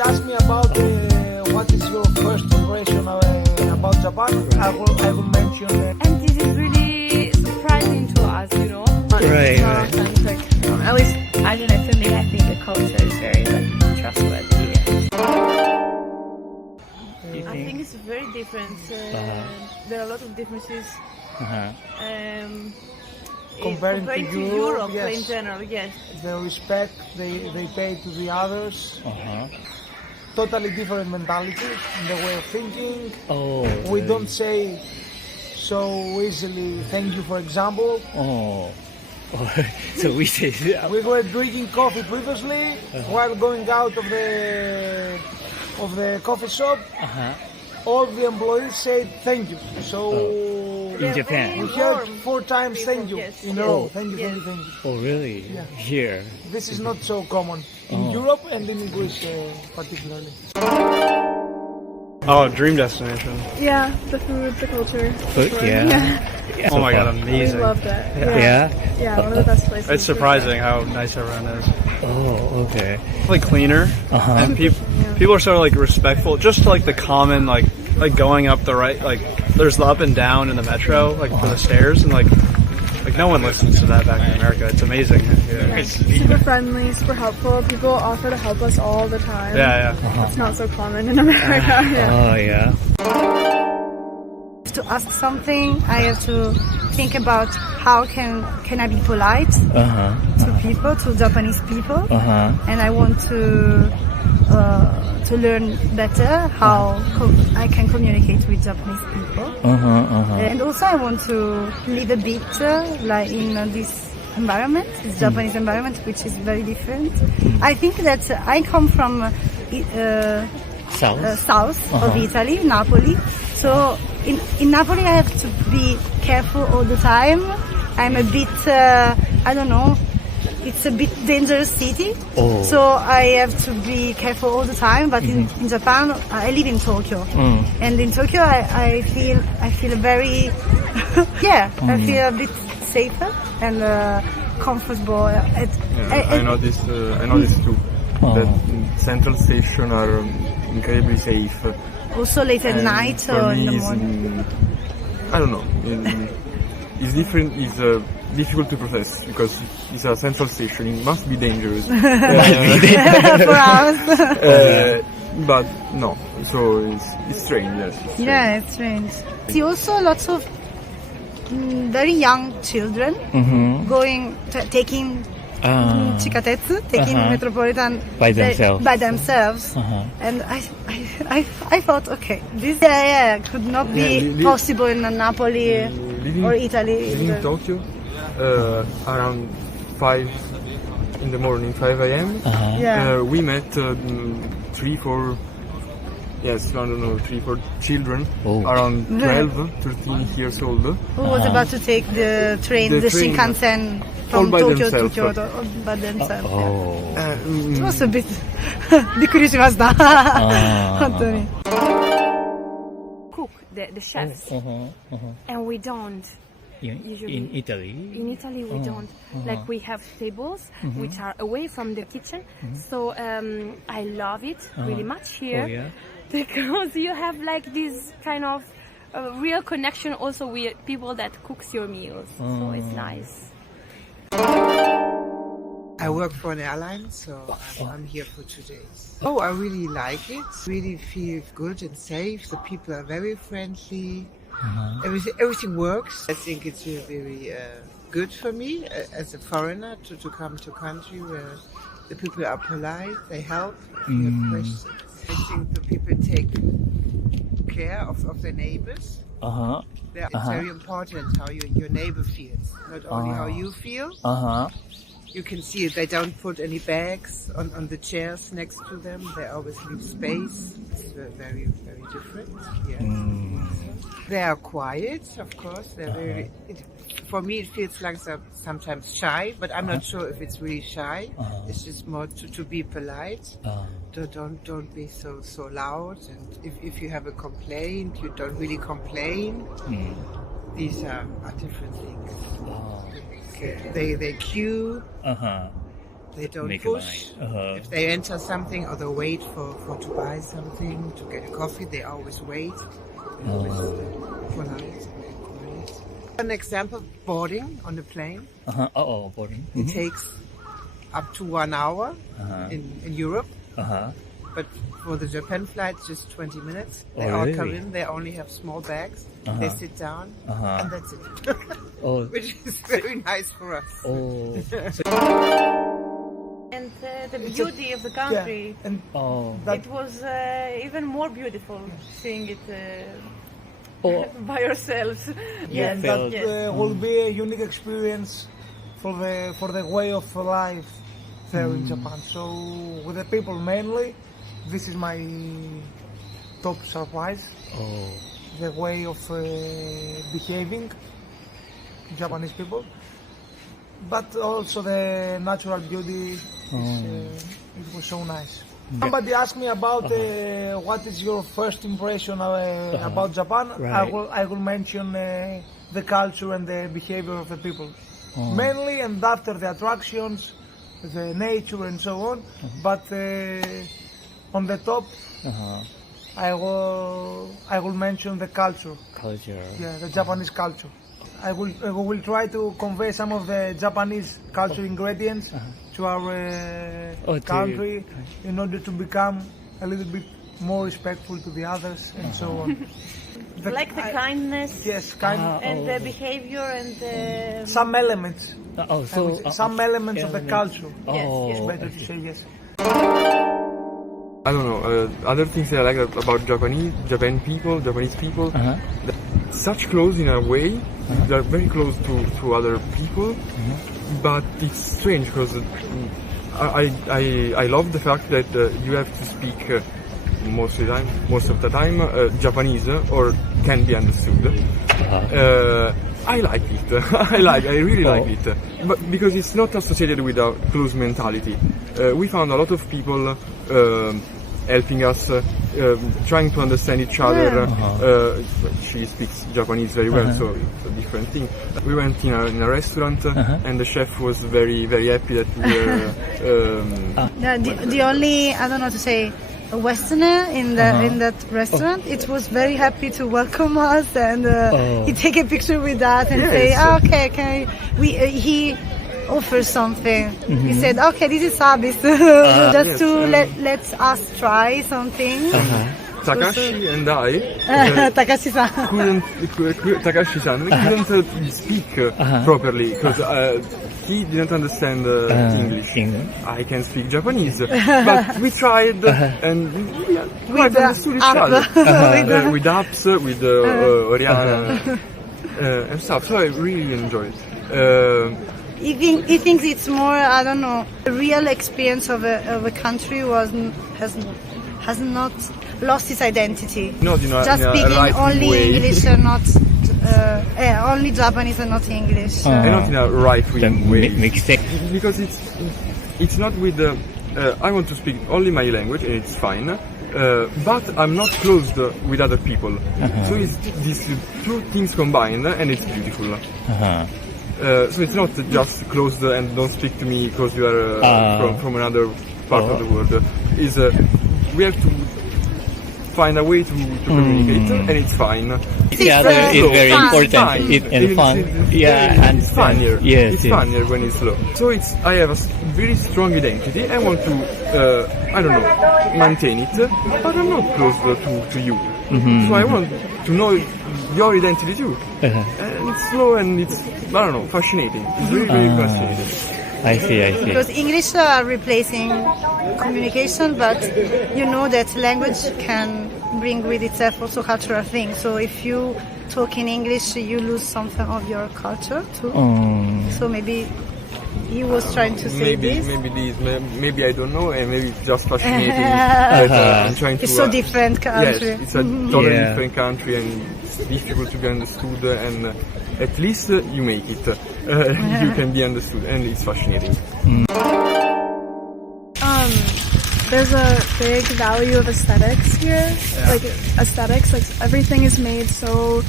ask me about what is your first impression about Japan, I will mention. And this is really surprising to us, you know. Right. Authentic. At least, I don't know, for me, I think the culture is very trustworthy. I think it's very different. There are a lot of differences. Comparing to to Europe yes. in general, yes. The respect they pay to the others. Totally different mentalities in the way of thinking. We don't say so easily thank you, for example. So we say We were drinking coffee previously while going out of the coffee shop. All the employees said thank you. So in Japan. we heard 4 times thank you yes. in a row. Thank you, thank you, thank you. Oh, really? Yeah. Here. This is not so common in Europe and in Greece particularly. Oh, dream destination. Yeah, the food, the culture. Food, yeah. Oh my god, amazing. We loved it. Yeah? Yeah, one of the best places. It's surprising how nice everyone is. Oh, okay. Like cleaner, and people are sort of like respectful. Just like the common like going up the right, like there's the up and down in the metro, like for the stairs, and like no one listens to that back in America. It's amazing. Yeah. Super friendly, super helpful. People offer to help us all the time. Yeah. It's not so common in America. Oh, yeah. To ask something, I have to think about how can I be polite to people, to Japanese people, and I want to learn better how I can communicate with Japanese people, and also I want to live a bit like in this environment, this Japanese environment, which is very different. I think that I come from south of Italy, Napoli. So in Napoli I have to be careful all the time. I'm a bit, I don't know, it's a bit dangerous city. So I have to be careful all the time. But in Japan, I live in Tokyo. And in Tokyo I feel very, I feel a bit safer and comfortable. I know this too. That central station are incredibly safe. Also late at night or in the morning. I don't know. It's different. It's difficult to process because it's a central station. It must be dangerous. For us. But no. So it's strange. Yes. It's strange. Yeah, it's strange. See also lots of very young children taking Chikatetsu, taking Metropolitan by themselves. And I thought, okay, this could not be possible in Napoli or Italy. Living in Tokyo, around 5 in the morning, 5 a.m. We met 3, 4 children, around 12, 13 years old. Who was about to take the train, the Shinkansen from Tokyo to Kyoto, all by themselves. It was a bit びっくりしました本当に Cook, the chefs, and we don't. Usually. In Italy? In Italy we don't. Like we have tables which are away from the kitchen. So I love it really much here because you have like this kind of real connection also with people that cooks your meals. So it's nice. I work for an airline, so I'm here for 2 days. Oh, I really like it. Really feel good and safe. The people are very friendly. Everything works. I think it's very good for me as a foreigner to come to a country where the people are polite, they help, you have questions. I think the people take care of their neighbors. It's very important how your neighbor feels, not only how you feel. You can see it. They don't put any bags on the chairs next to them. They always leave space. It's very, very different. Yeah. They are quiet, of course. They're very. For me, it feels like they're sometimes shy, but I'm not sure if it's really shy. It's just more to be polite. Don't be so loud. And if you have a complaint, you don't really complain. These are different things. They queue. They don't make push. a line. If they enter something or they wait for to buy something, to get a coffee, they always wait. They're always polite. An example, boarding on the plane. Boarding. It takes up to 1 hour in Europe. But for the Japan flight, just 20 minutes. They all really? come in, they only have small bags. They sit down, and that's it. Which is very nice for us. And the beauty of the country. Yeah. And it was even more beautiful seeing it by yourselves. Yes, that will be a unique experience for the way of life there in Japan. So with the people mainly, this is my top surprise. The way of behaving Japanese people, but also the natural beauty. It was so nice. Somebody asked me about what is your first impression about Japan. Right. I will mention the culture and the behavior of the people mainly, and after the attractions, the nature and so on. But on the top, I will mention the culture. Yeah, the Japanese culture. I will try to convey some of the Japanese culture ingredients to our country in order to become a little bit more respectful to the others and so on. Like the kindness, yes, kindness, and the behavior and the... some elements. Some elements of the culture. Yes, It's better to say yes. I don't know. Other things that I like about Japanese people, such close in a way. They're very close to other people, but it's strange because I love the fact that you have to speak most of the time Japanese or can be understood. I like it. I really like it, but because it's not associated with a close mentality. We found a lot of people helping us, trying to understand each other. She speaks Japanese very well, so it's a different thing. We went in a restaurant, and the chef was very, very happy that we were. The only, I don't know how to say, a Westerner in that restaurant, it was very happy to welcome us, and he take a picture with us and say, okay, can he offer something. He said, okay, this is service, just to let us try something. Takashi and I Takashi-san couldn't speak properly because he didn't understand English. I can speak Japanese, but we tried and we understood each other with apps, with Oriana and stuff. So I really enjoyed it. He thinks it's more, I don't know, the real experience of a country has not lost its identity. Not just speaking only English and not only Japanese and not English. And not in a right-wing way. Because it's not with the. I want to speak only my language and it's fine. But I'm not closed with other people. So it's these two things combined and it's beautiful. So it's not just closed and don't speak to me because you are from another part of the world. Is we have to find a way to communicate and it's fine. Yeah, that is very important. It's fun. It's funnier. Yes, it's funnier when it's slow. So I have a very strong identity. I want to, I don't know, maintain it, but I'm not close to you. So I want to know your identity too. And it's slow and it's, I don't know, fascinating. It's very, very fascinating. I see. Because English are replacing communication, but you know that language can bring with itself also cultural things. So if you talk in English, you lose something of your culture too. So maybe he was trying to say this. Maybe I don't know, and maybe it's just fascinating. That, I'm trying to, it's so different country. Yes, it's a totally different country, and it's difficult to be understood. And at least you make it. You can be understood, and it's fascinating. There's a big value of aesthetics here. Like aesthetics, like everything is made so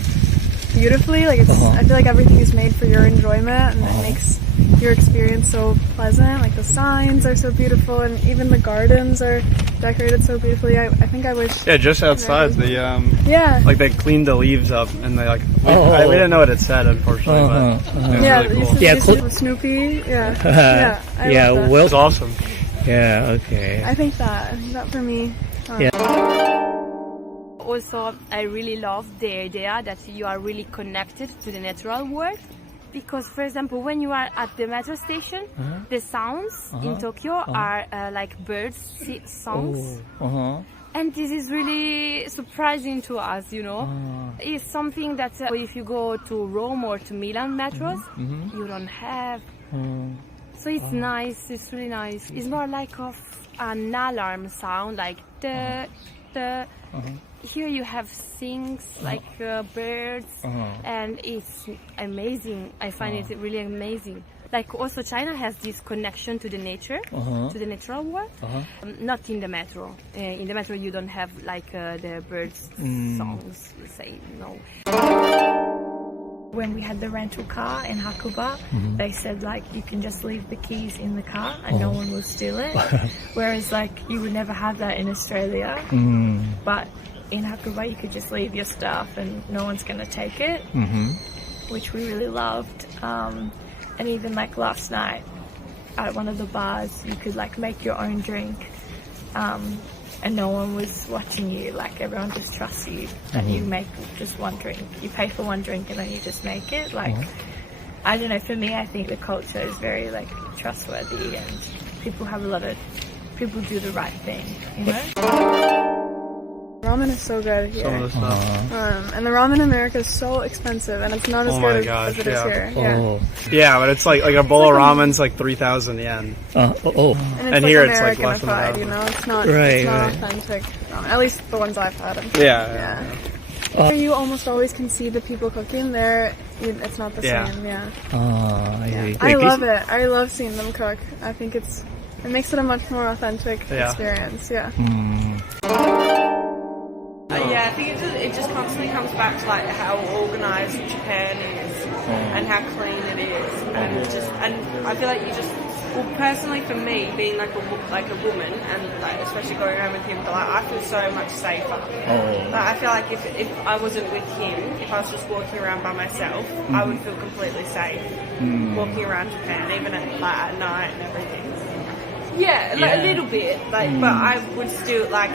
beautifully. Like it's, I feel like everything is made for your enjoyment, and it makes your experience so pleasant. Like the signs are so beautiful, and even the gardens are decorated so beautifully. I think I wish. Yeah, just outside the Yeah. like they cleaned the leaves up and they like we didn't know what it said, unfortunately, but it was Yeah, really you cool. should Yeah, just cool. see Snoopy. Yeah. Yeah. I yeah, love that. well, It's awesome. yeah, okay. I think that for me. Also, I really love the idea that you are really connected to the natural world. Because, for example, when you are at the metro station, the sounds in Tokyo are like birds' songs. And this is really surprising to us, you know. It's something that if you go to Rome or to Milan metros, you don't have. So it's nice, it's really nice. It's more like of an alarm sound, like the. Here you have things like birds, and it's amazing. I find it really amazing. Like also China has this connection to the nature, to the natural world. Not in the metro. In the metro you don't have like the birds' songs. Say no. When we had the rental car in Hakuba, they said like you can just leave the keys in the car and no one will steal it. Whereas like you would never have that in Australia. But in Hakuba you could just leave your stuff and no one's going to take it, which we really loved. And even like last night at one of the bars you could like make your own drink, and no one was watching you. Like everyone just trusts you, and you make just one drink. You pay for one drink and then you just make it. Like I don't know, for me I think the culture is very like trustworthy, and people do the right thing, you know. Ramen is so good here. Some of the stuff. And the ramen in America is so expensive, and it's not as Oh my good gosh, as it is yeah. here. Yeah. Yeah, but it's like a bowl of ramen's like 3,000 yen. And it's And like here it's like Americanified, less than you that. know, it's not, Right, it's not right. authentic ramen. At least the ones I've had. Yeah. Here you almost always can see the people cooking there. It's not the Yeah. same. Yeah. I I love it. I love seeing them cook. I think it makes it a much more authentic Yeah. experience. Yeah. Yeah, I think it just constantly comes back to like how organised Japan is and how clean it is, and I feel like well, personally for me, being like a woman and like especially going around with him, like I feel so much safer. Like, I feel like if I wasn't with him, if I was just walking around by myself, I would feel completely safe walking around Japan, even at night and everything. Yeah, like a little bit, like, but I would still like.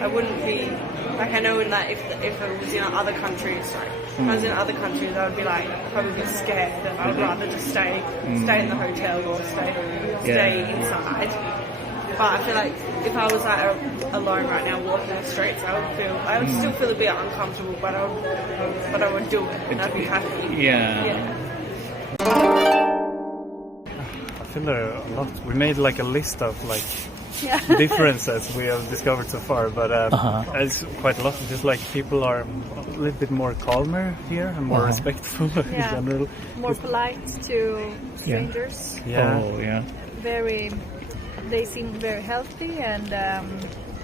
I wouldn't be like, I know in that if I was in other countries, if I was in other countries, I would be like probably be scared. That I would rather just stay in the hotel or stay inside. But I feel like if I was like alone right now walking the streets, I would still feel a bit uncomfortable, but I would do it and I'd be happy. Yeah. I feel there are a lot. We made like a list of like differences we have discovered so far, but it's quite a lot. Just like people are a little bit more calmer here and more respectful in general. More polite to strangers. Yeah. They seem very healthy and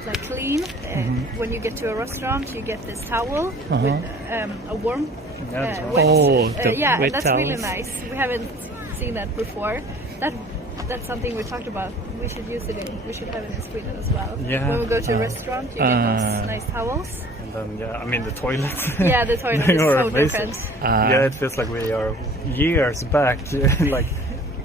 like clean. When you get to a restaurant, you get this towel with a warm wet. wet that's towels. really nice. We haven't seen that before. That's something we talked about. We should use it we should have it in Sweden as well. Yeah. When we go to a restaurant, you get those nice towels. And then the toilets. Yeah, the toilet They is are so amazing. different. Yeah, it feels like we are years back. Like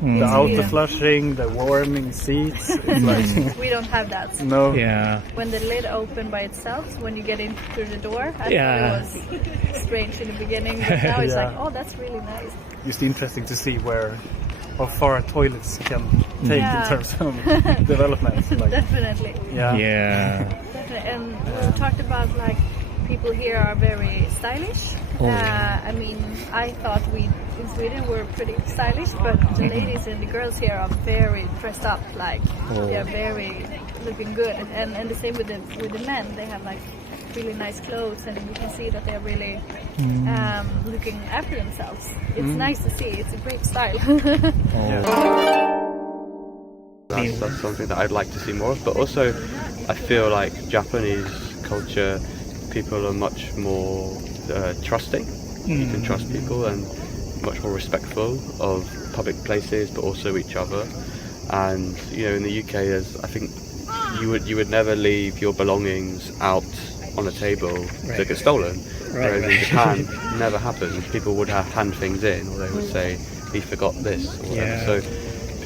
the auto flushing, the warming seats. It's like We don't have that. no. Yeah. When the lid opened by itself, when you get in through the door, I thought it was strange in the beginning, but now it's like, oh, that's really nice. Just interesting to see how far toilets can take in terms of development. Like, Definitely. Yeah. Definitely. And we talked about like people here are very stylish. I mean, I thought we in Sweden were pretty stylish, but the ladies and the girls here are very dressed up. Like they are very looking good, and the same with the men. They have like really nice clothes, and you can see that they're really looking after themselves. It's nice to see. It's a great style. That's something that I'd like to see more of, but also I feel like Japanese culture, people are much more trusting. You can trust people, and much more respectful of public places, but also each other. And in the UK, I think you would never leave your belongings out on a table that get stolen. Whereas in Japan, never happens. People would hand things in, or they would say, "He forgot this," or whatever. So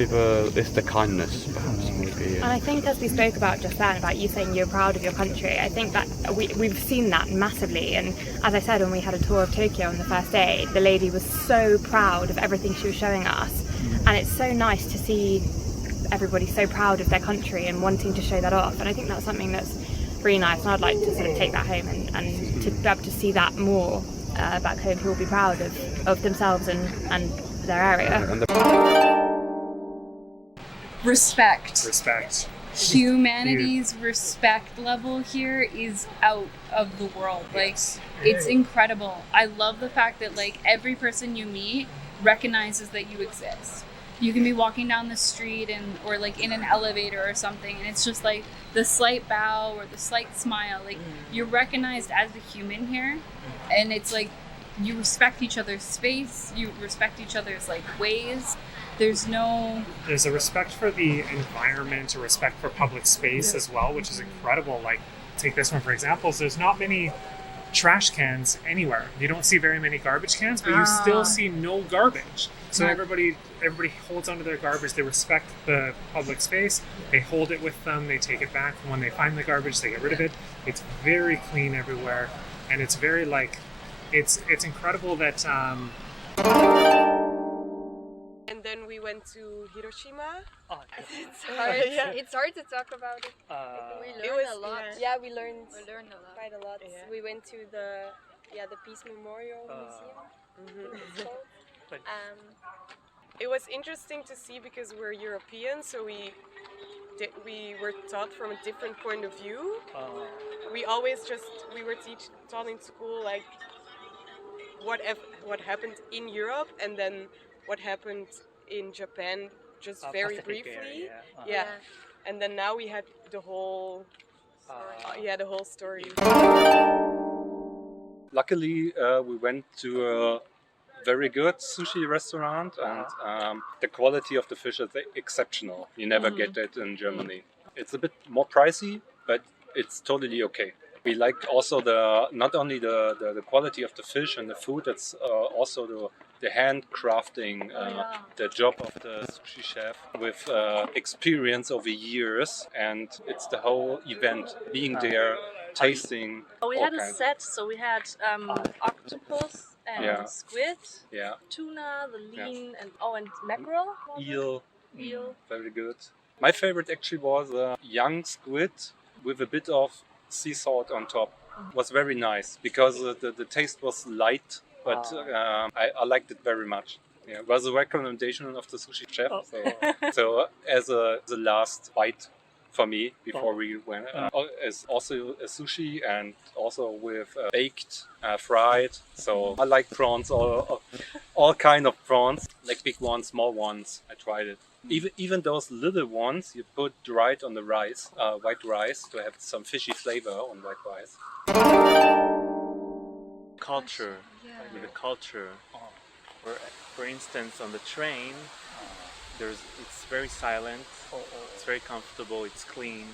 it's the kindness, perhaps, maybe. And I think, as we spoke about just then, about you saying you're proud of your country, I think that we've seen that massively. And as I said, when we had a tour of Tokyo on the first day, the lady was so proud of everything she was showing us. And it's so nice to see everybody so proud of their country and wanting to show that off. And I think that's something that's really nice. And I'd like to sort of take that home and to be able to see that more back home. People will be proud of themselves and their area. Respect. Humanity's respect level here is out of the world. Like, it's incredible. I love the fact that like every person you meet recognizes that you exist. You can be walking down the street or like in an elevator or something, and it's just like the slight bow or the slight smile. Like, you're recognized as a human here, and it's like you respect each other's space, you respect each other's like ways. There's a respect for the environment, a respect for public space as well, which is incredible. Like, take this one for example. There's not many trash cans anywhere. You don't see very many garbage cans, but you still see no garbage. So everybody holds onto their garbage. They respect the public space. They hold it with them. They take it back. When they find the garbage, they get rid of it. It's very clean everywhere, and it's very it's incredible that. And then we went to Hiroshima. It's hard to talk about it. We learned a lot. Yeah, we learned quite a lot. Yeah. We went to the Peace Memorial Museum. It's called. It was interesting to see because we're European, so we were taught from a different point of view. We were taught in school like what happened in Europe and then what happened in Japan, just very briefly. And then now we had the whole story. Luckily, we went to a very good sushi restaurant, and the quality of the fish is exceptional. You never get that in Germany. It's a bit more pricey, but it's totally okay. We like also not only the quality of the fish and the food, it's also the handcrafting, the job of the sushi chef with experience over years, and it's the whole event, being there, tasting. We had a set, so we had octopus and squid, tuna, the lean, and mackerel. Eel, very good. My favorite actually was a young squid with a bit of sea salt on top. It was very nice because the taste was light, but I liked it very much. It was a recommendation of the sushi chef. So as the last bite for me before we went, is also a sushi and also with baked, fried. So I like prawns, all kind of prawns, like big ones, small ones. I tried it. Even those little ones, you put right on the rice, white rice, to have some fishy flavor on white rice. Culture, with the culture. For instance, on the train, it's very silent, it's very comfortable, it's clean.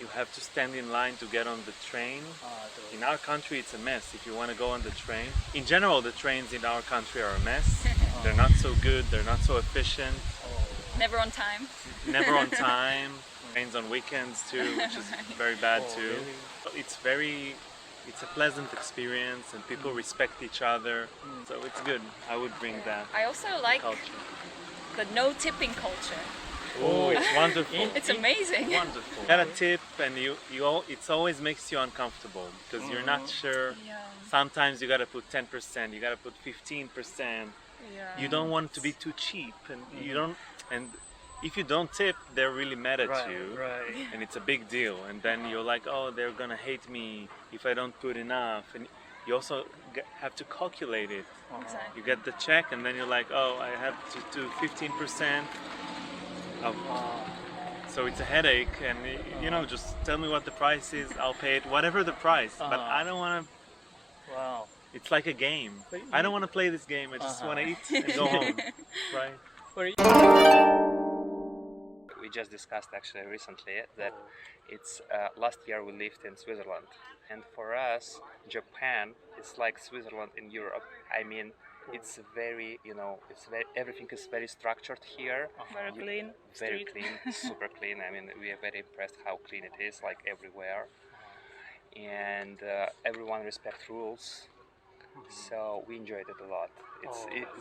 You have to stand in line to get on the train. In our country, it's a mess if you want to go on the train. In general, the trains in our country are a mess. They're not so good, they're not so efficient. Never on time. Never on time. Trains on weekends too, which is very bad too. Really? It's a pleasant experience and people respect each other. So it's good. I would bring that. I also like culture. The no tipping culture. Oh, it's wonderful. It's amazing. Wonderful. You gotta tip, and it always makes you uncomfortable because you're not sure. Sometimes you gotta put 10%, you gotta put 15%. You don't want to be too cheap, and you don't. And if you don't tip, they're really mad at you, and it's a big deal. And then you're like, oh, they're gonna hate me if I don't put enough. And you also have to calculate it. Exactly. You get the check, and then you're like, oh, I have to do 15%. So it's a headache, and just tell me what the price is. I'll pay it, whatever the price. But I don't want to It's like a game. I don't want to play this game. I just want to eat and go home. Right? We just discussed actually recently that it's last year we lived in Switzerland, and for us Japan is like Switzerland in Europe. I mean, it's very, everything is very structured here. Very clean. Very clean, super clean. I mean, we are very impressed how clean it is, like everywhere, and everyone respects rules. So we enjoyed it a lot.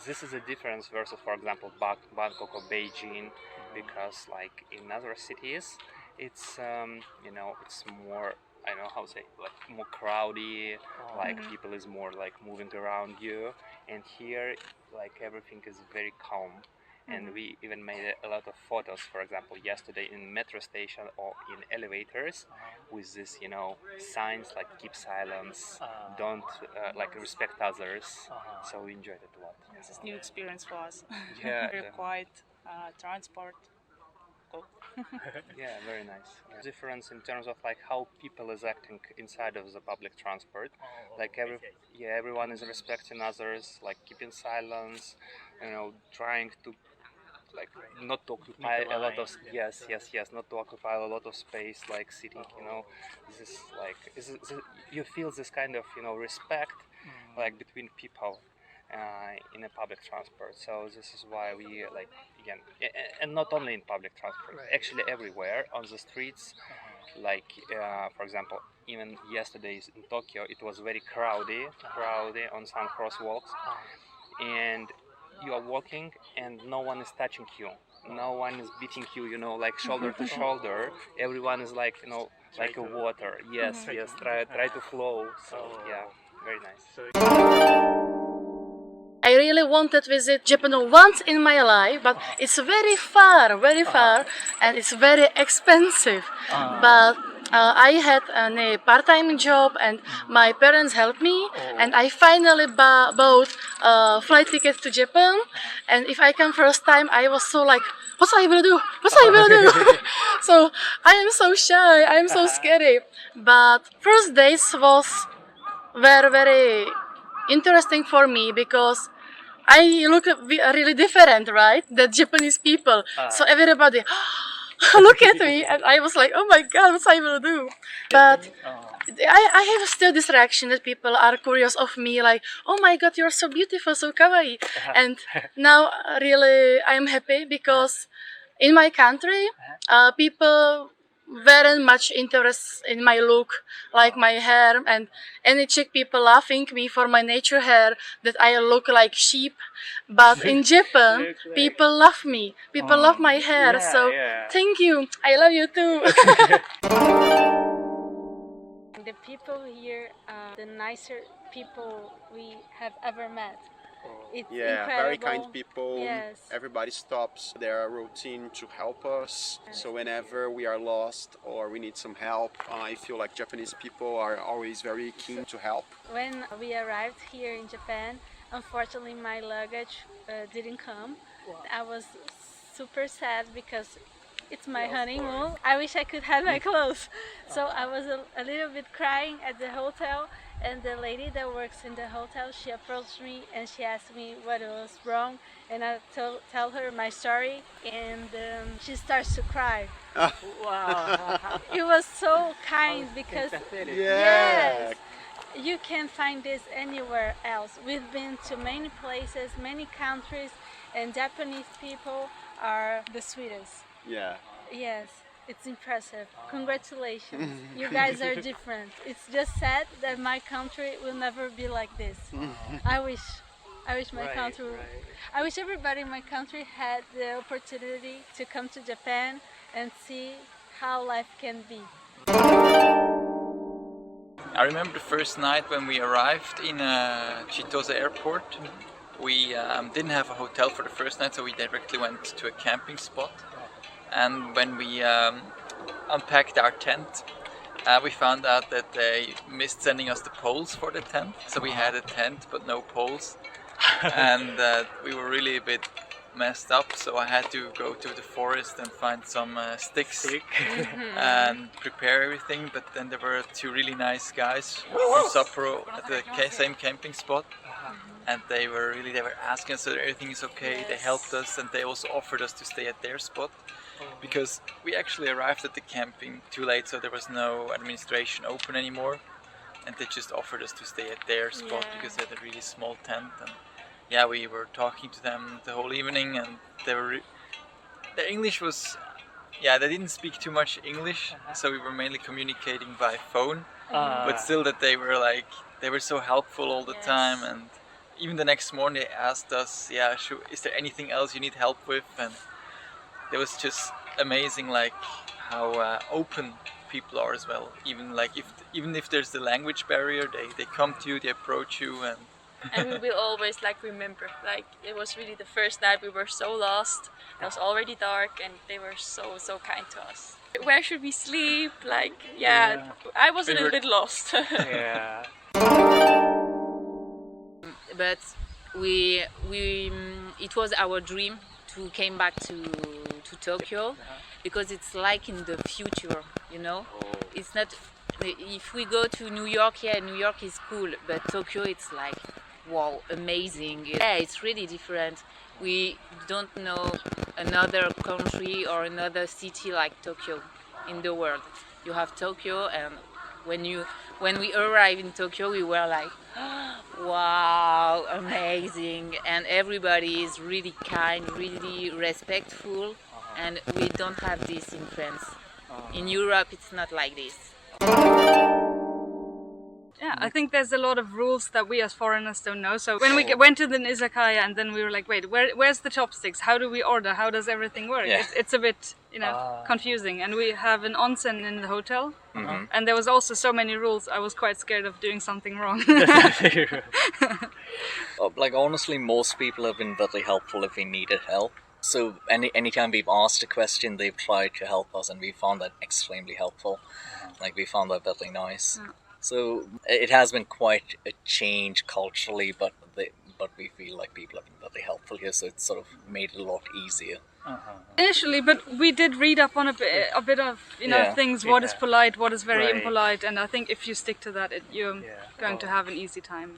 This is a difference versus, for example, Bangkok or Beijing, because like in other cities, it's it's more, I don't know how to say, like more crowdy, like people is more like moving around you, and here like everything is very calm. And we even made a lot of photos, for example, yesterday in metro station or in elevators with this, signs like keep silence, don't respect others. So we enjoyed it a lot. This is new experience for us. Yeah. Very quiet, transport. Cool. Yeah, very nice. Difference in terms of like how people is acting inside of the public transport. Like everyone is respecting others, like keeping silence, trying to like not to occupy a lot of not to occupy a lot of space, like sitting, this like you feel this kind of respect like between people in a public transport. So this is why we like, again, and not only in public transport, actually everywhere on the streets, like for example, even yesterday in Tokyo it was very crowdy on some crosswalks, and you are walking and no one is touching you, no one is beating you, like shoulder to shoulder. Everyone is like, like a water. Yes, try to flow. So yeah, very nice. I really wanted to visit Japan once in my life, but it's very far, and it's very expensive. But I had a part-time job and my parents helped me, and I finally bought a flight ticket to Japan. And if I come first time, I was so like, what I will do? So I am so shy, I am so scary. But first days was very interesting for me because I look really different, right? The Japanese people. So everybody look at me, and I was like, oh my god, what I will do? But I have still this reaction that people are curious of me, like, oh my god, you're so beautiful, so kawaii. And now really I'm happy because in my country, people very much interest in my look, like my hair, and any Czech people laughing me for my nature hair that I look like sheep. But in Japan, people love me. People love my hair. So thank you. I love you too. The people here are the nicer people we have ever met. It's incredible. Very kind people. Yes. Everybody stops their routine to help us. So whenever we are lost or we need some help, I feel like Japanese people are always very keen to help. When we arrived here in Japan, unfortunately my luggage didn't come. I was super sad because it's my honeymoon. I wish I could have my clothes. So I was a little bit crying at the hotel. And the lady that works in the hotel, she approached me and she asked me what was wrong, and I tell her my story, and she starts to cry. Wow! It was so kind because yes, you can't find this anywhere else. We've been to many places, many countries, and Japanese people are the sweetest. Yeah. Yes. It's impressive. Congratulations. You guys are different. It's just sad that my country will never be like this. I wish my country, I wish everybody in my country had the opportunity to come to Japan and see how life can be. I remember the first night when we arrived in Chitose airport. We didn't have a hotel for the first night, so we directly went to a camping spot. And when we unpacked our tent, we found out that they missed sending us the poles for the tent. So we had a tent but no poles, and we were really a bit messed up, so I had to go to the forest and find some sticks and prepare everything. But then there were two really nice guys from Sapporo at the same camping spot, and they were asking us if everything is okay. They helped us, and they also offered us to stay at their spot, because we actually arrived at the camping too late, so there was no administration open anymore, and they just offered us to stay at their spot because they had a really small tent. And yeah, we were talking to them the whole evening, and their English was, they didn't speak too much English, so we were mainly communicating by phone, but still that they were so helpful all the time. And even the next morning they asked us, is there anything else you need help with? And it was just amazing, like how open people are as well. Even if there's the language barrier, they come to you, they approach you, and we will always remember, it was really the first night we were so lost. It was already dark, and they were so kind to us. Where should we sleep? I was a little bit lost. But it was our dream to came back to Tokyo, because it's like in the future, It's not, if we go to New York, New York is cool, but Tokyo, it's like, wow, amazing. It's really different. We don't know another country or another city like Tokyo in the world. You have Tokyo, and when we arrived in Tokyo, we were like, wow, amazing. And everybody is really kind, really respectful, and we don't have this in France. In Europe, it's not like this. Yeah, I think there's a lot of rules that we as foreigners don't know. So when we went to the izakaya, and then we were like, wait, where's the chopsticks? How do we order? How does everything work? It's a bit, confusing. And we have an onsen in the hotel, and there was also so many rules. I was quite scared of doing something wrong. Honestly, most people have been very helpful if we needed help. So anytime we've asked a question, they've tried to help us, and we found that extremely helpful. We found that very nice. So it has been quite a change culturally, but we feel like people have been very helpful here, so it's sort of made it a lot easier. Initially, but we did read up on a bit of things. What is polite, what is very impolite, and I think if you stick to that, you're going to have an easy time.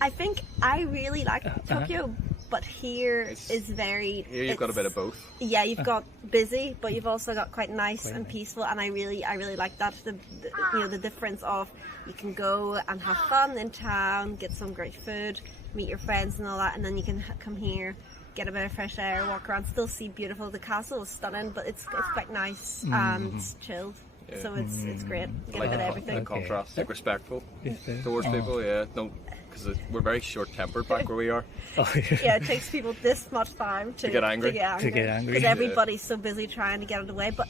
I think I really like Tokyo, but here is very... Here you've got a bit of both. Yeah, you've got busy, but you've also got quite nice and peaceful, and I really like that. The difference of you can go and have fun in town, get some great food, meet your friends and all that, and then you can come here, get a bit of fresh air, walk around, still see beautiful. The castle is stunning, but it's quite nice and chilled. Yeah. So it's great. You get a bit of everything. And contrast, respectful towards people, because we're very short-tempered back where we are. Yeah, it takes people this much time to get angry. Because everybody's so busy trying to get out of the way, but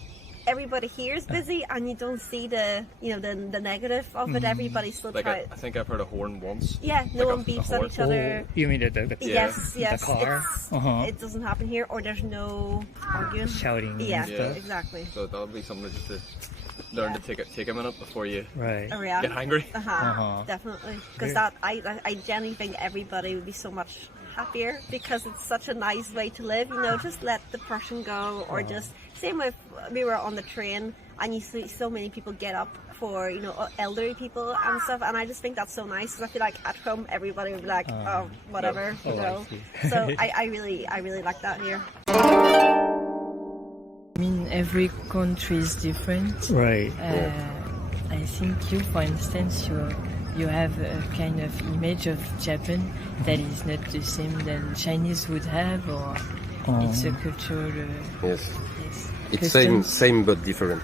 everybody here is busy, and you don't see the negative of it. Everybody's still trying. I think I've heard a horn once. Yeah, no one beeps at each other. You mean the yes, the car? It doesn't happen here, or there's no arguing, shouting. Yeah, exactly. So that'll be something just to learn to take a minute before you get angry. Definitely, because I genuinely think everybody would be so much happier, because it's such a nice way to live. Just let the person go, or just same with we were on the train, and you see so many people get up for elderly people and stuff, and I just think that's so nice, because I feel like at home everybody would be like, oh, whatever, So I really like that here. I mean, every country is different. Right. I think for instance, you have a kind of image of Japan that is not the same than Chinese would have, or it's a cultural. Yes. It's same but different.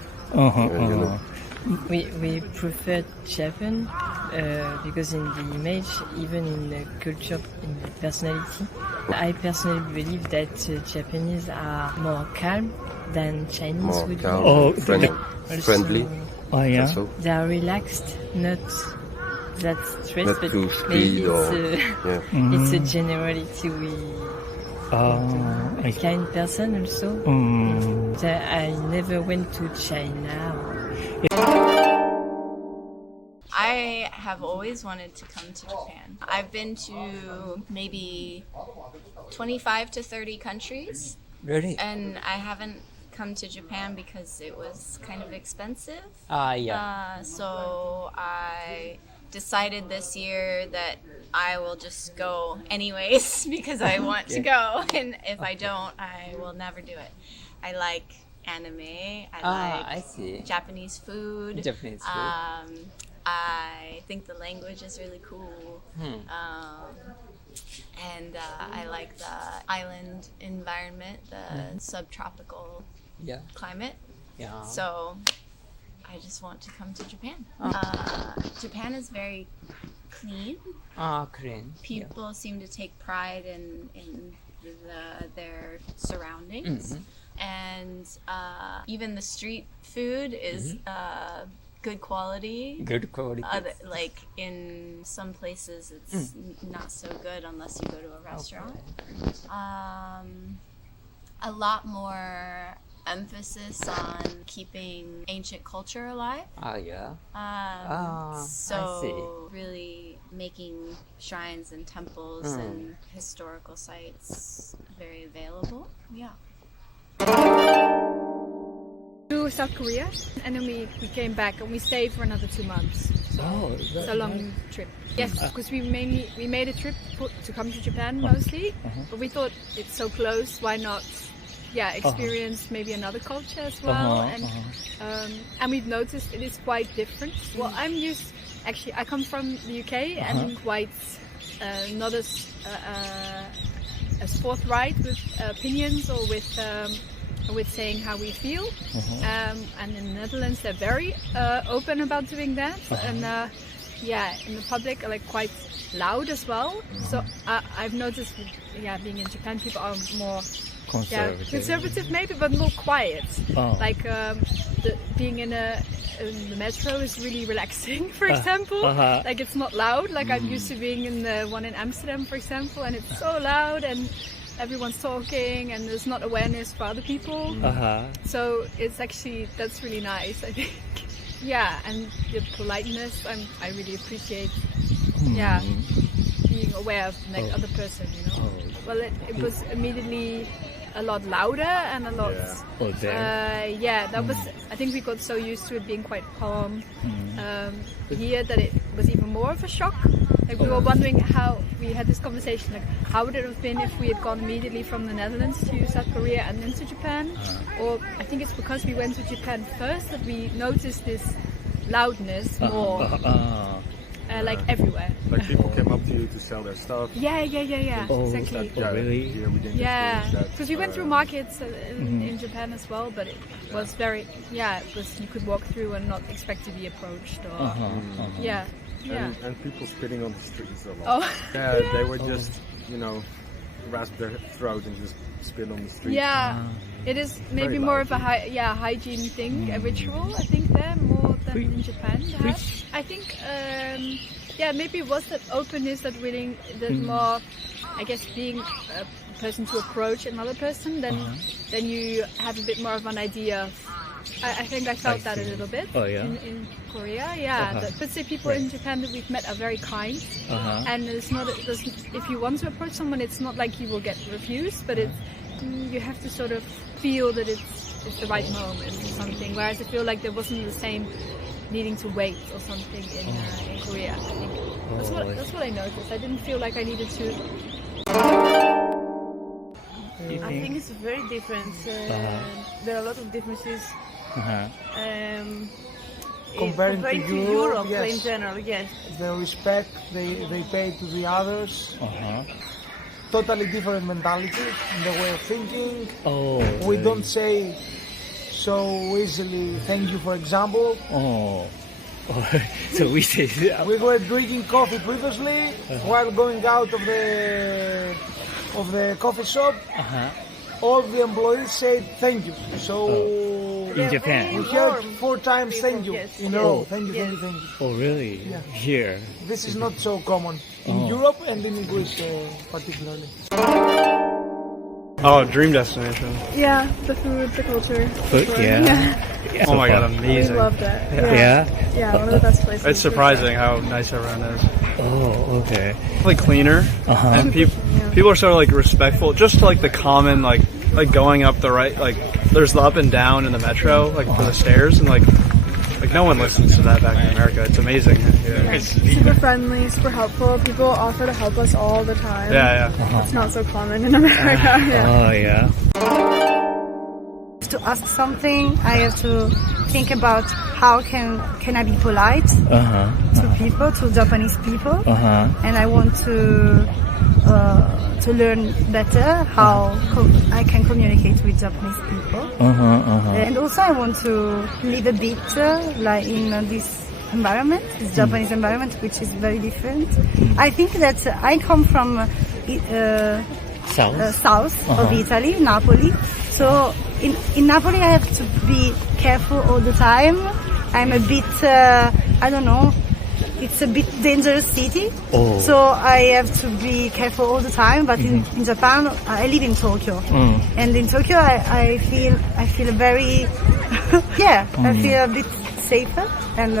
We prefer Japan because in the image, even in the culture, in the personality, I personally believe that Japanese are more calm than Chinese would be. Friendly. Oh yeah. Also. They are relaxed, not that stressed, not but too maybe it's a generality. A kind person also. I never went to China. I I have always wanted to come to Japan. I've been to maybe 25 to 30 countries. Really? And I haven't come to Japan because it was kind of expensive. Yeah. So I decided this year that I will just go anyways because I want to go, and if I don't, I will never do it. I like anime. I like Japanese food. I think the language is really cool. And I like the island environment, the subtropical climate. Yeah. So I just want to come to Japan. Japan is very clean. Clean. People seem to take pride in their surroundings. And even the street food is good quality. Good quality. Like in some places it's not so good unless you go to a restaurant. A lot more emphasis on keeping ancient culture alive. So really making shrines and temples and historical sites very available. Yeah. To South Korea, and then we came back and we stayed for another 2 months. So it's a long trip. Yes, because we made a trip to come to Japan mostly, but we thought it's so close, why not? Yeah, experience maybe another culture as well, and we've noticed it is quite different. Well, I come from the UK and I'm quite not as forthright with opinions or with saying how we feel. And in the Netherlands, they're very open about doing that, and in the public are like quite loud as well. So I've noticed, being in Japan, people are more conservative maybe, but more quiet. Like being in the metro is really relaxing, for example. Like it's not loud, like I'm used to being in the one in Amsterdam, for example, and it's so loud and everyone's talking and there's not awareness for other people. So it's actually, that's really nice, I think. And the politeness, I really appreciate. Being aware of the other person, Well, it was immediately a lot louder and a lot. That was. I think we got so used to it being quite calm here that it was even more of a shock. Like we were wondering how we had this conversation. Like how would it have been if we had gone immediately from the Netherlands to South Korea and then to Japan? Or I think it's because we went to Japan first that we noticed this loudness more. Like everywhere. Like people came up to you to sell their stuff. Exactly. Really? Because we went through markets in Japan as well, but it was very, you could walk through and not expect to be approached or, And people spitting on the streets a lot. They would just, rasp their throat and just spit on the street. It is maybe more of a hygiene thing, a ritual, I think, there, more than in Japan. I think, maybe it was that openness, that willing, that more, I guess, being a person to approach another person, then you have a bit more of an idea of, I think I felt that a little bit in Korea. But say people in Japan that we've met are very kind, and it's not. If you want to approach someone, it's not like you will get refused, but you have to sort of feel that it's the right moment or something. Whereas I feel like there wasn't the same needing to wait or something in Korea. I think that's what I noticed. I didn't feel like I needed to. I think it's very different. There are a lot of differences. Comparing to Europe yes. in general, yes. The respect they pay to the others. Totally different mentality in the way of thinking. We don't say so easily thank you, for example. So we say we were drinking coffee previously while going out of the coffee shop. All the employees said thank you. So in Japan, we heard 4 times thank you in a row. Thank you, thank you, thank you. Oh, really? Here. This is not so common in Europe and in English particularly. Oh, dream destination. Yeah, the food, the culture. Food, sure. yeah. Oh my god, amazing. We loved it. Yeah. Yeah, one of the best places. It's surprising how nice everyone is. Oh, okay. Like cleaner, and people are sort of like respectful. Just like the common like going up the right, like there's the up and down in the metro, like for the stairs, and like no one listens to that back in America. It's amazing. Yeah. It's super friendly, super helpful. People offer to help us all the time. Yeah. It's not so common in America. Oh, yeah. To ask something, I have to think about how can I be polite to people, to Japanese people, and I want to learn better how I can communicate with Japanese people, and also I want to live a bit like in this environment, this Japanese environment, which is very different. I think that I come from south of Italy, Napoli. So in Napoli I have to be careful all the time. I'm a bit, I don't know, it's a bit dangerous city. So I have to be careful all the time. But in Japan, I live in Tokyo. And in Tokyo I feel very, I feel a bit safer and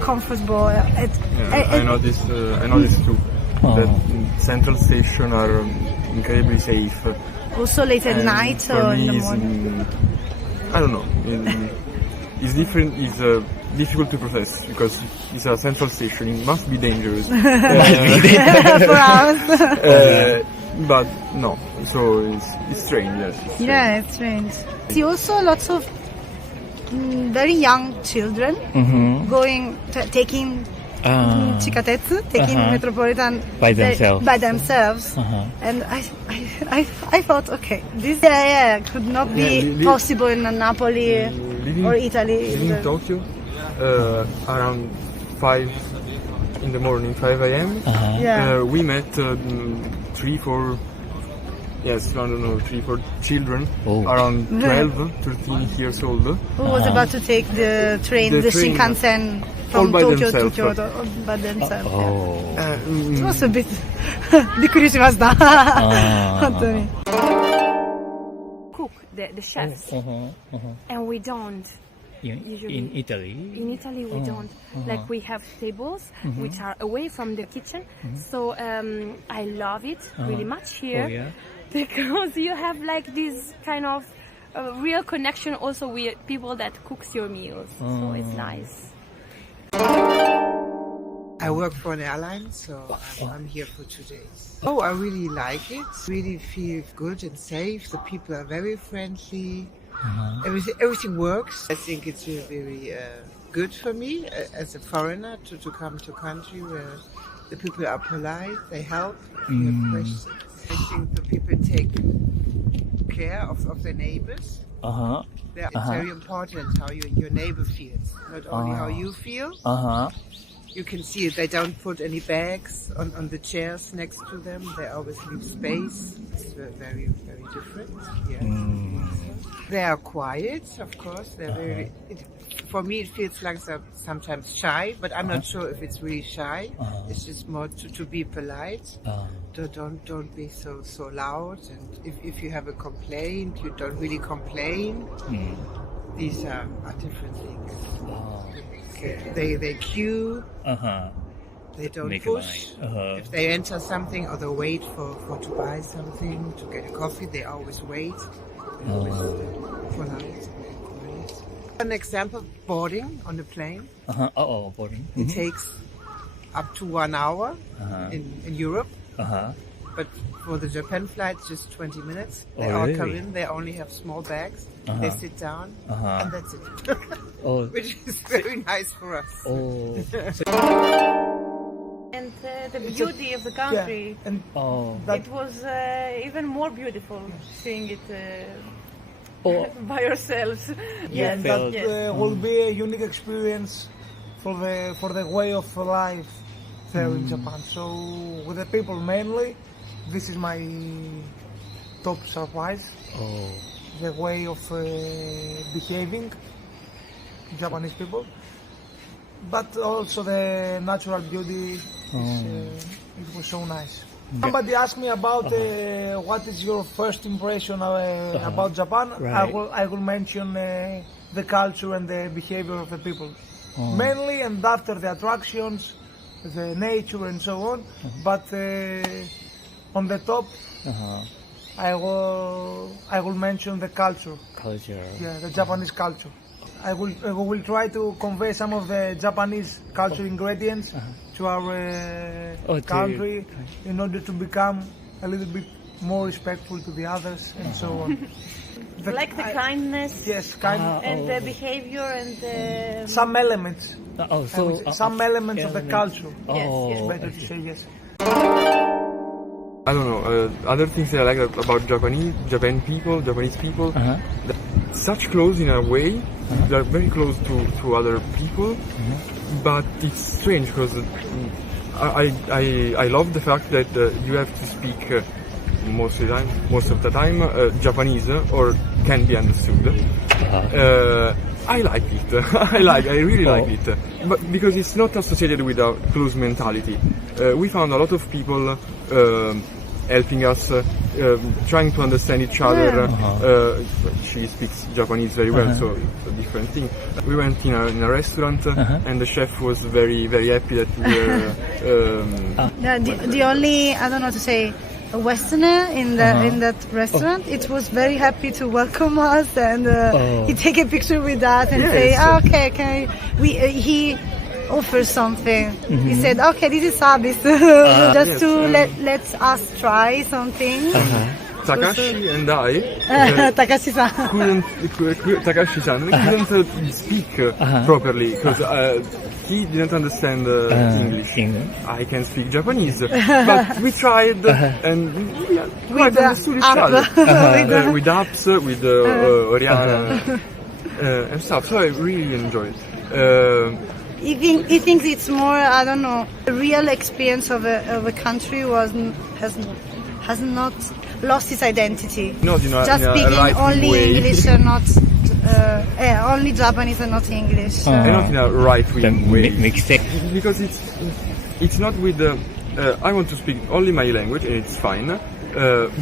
comfortable. I know this too. That central station are incredibly safe. Also late at night or in the morning. I don't know. It's different. It's difficult to process because it's a central station. It must be dangerous. For us. But no. So it's strange. Yes. Yeah, it's strange. See also lots of very young children taking Chikatetsu, taking Metropolitan by themselves. And I thought, okay, this could not be possible in Napoli or Italy. Living in Tokyo, around 5 in the morning, 5 a.m. We met 3-4 children around 12, 13 years old. Who was about to take the train, the Shinkansen from Tokyo to Kyoto by themselves. It was a bit びっくりしました本当に Cook, the chefs, and we don't. In Italy? In Italy we don't. Like we have tables which are away from the kitchen. So I love it really much here because you have like this kind of real connection also with people that cooks your meals. So it's nice. I work for an airline, so I'm here for 2 days. Oh, I really like it. Really feel good and safe. The people are very friendly. Everything works. I think it's very good for me as a foreigner to come to a country where the people are polite, they help, if you have questions. I think the people take care of their neighbors. It's very important how your neighbor feels, not only how you feel. You can see it. They don't put any bags on the chairs next to them. They always leave space. It's very, very different. Yeah. They are quiet, of course. They're very. For me, it feels like they're sometimes shy, but I'm not sure if it's really shy. It's just more to be polite. Don't be so loud. And if you have a complaint, you don't really complain. These are different things. They queue. They don't push. If they enter something or they wait for to buy something, to get a coffee, they always wait. They're always polite. An example, boarding on the plane. Boarding. It takes up to 1 hour in Europe. But for the Japan flight, just 20 minutes. They all come in, they only have small bags. They sit down, and that's it. Which is very nice for us. And the beauty of the country. And it was even more beautiful seeing it by yourselves. Yeah, that will be a unique experience for the way of life there in Japan. So with the people mainly, this is my top surprise. The way of behaving Japanese people, but also the natural beauty. It was so nice. Somebody asked me about what is your first impression about Japan. Right. I will mention the culture and the behavior of the people. Mainly, and after the attractions, the nature and so on. But on the top, I will mention the culture. Yeah, the Japanese culture. I will try to convey some of the Japanese culture ingredients to our country in order to become a little bit more respectful to the others and so on. Like the kindness, yes, kindness, and the behavior and the some elements. Some elements of the culture. Yes, better to say yes. I don't know. Other things that I like about Japanese people, such close in a way. They are very close to other people, but it's strange because I love the fact that you have to speak most of the time Japanese or can be understood. I like it. I really like it, but because it's not associated with a close mentality. We found a lot of people helping us, trying to understand each other. She speaks Japanese very well, so it's a different thing. We went in a restaurant, and the chef was very, very happy that we were. The only, I don't know how to say, a Westerner in that restaurant, it was very happy to welcome us, and he take a picture with us and say, okay, he offers something. He said, okay, this is service, just to let us try something. Takashi and I Takashi-san couldn't speak properly because he didn't understand English. I can speak Japanese, but we tried and we understood each other with apps, with Oriana and stuff. So I really enjoyed it. He thinks it's more, I don't know, the real experience of a country has not lost its identity. Not in a, just in a speaking right only way. English and not only Japanese and not English. And not in a right-wing way. Because it's not with the. I want to speak only my language and it's fine.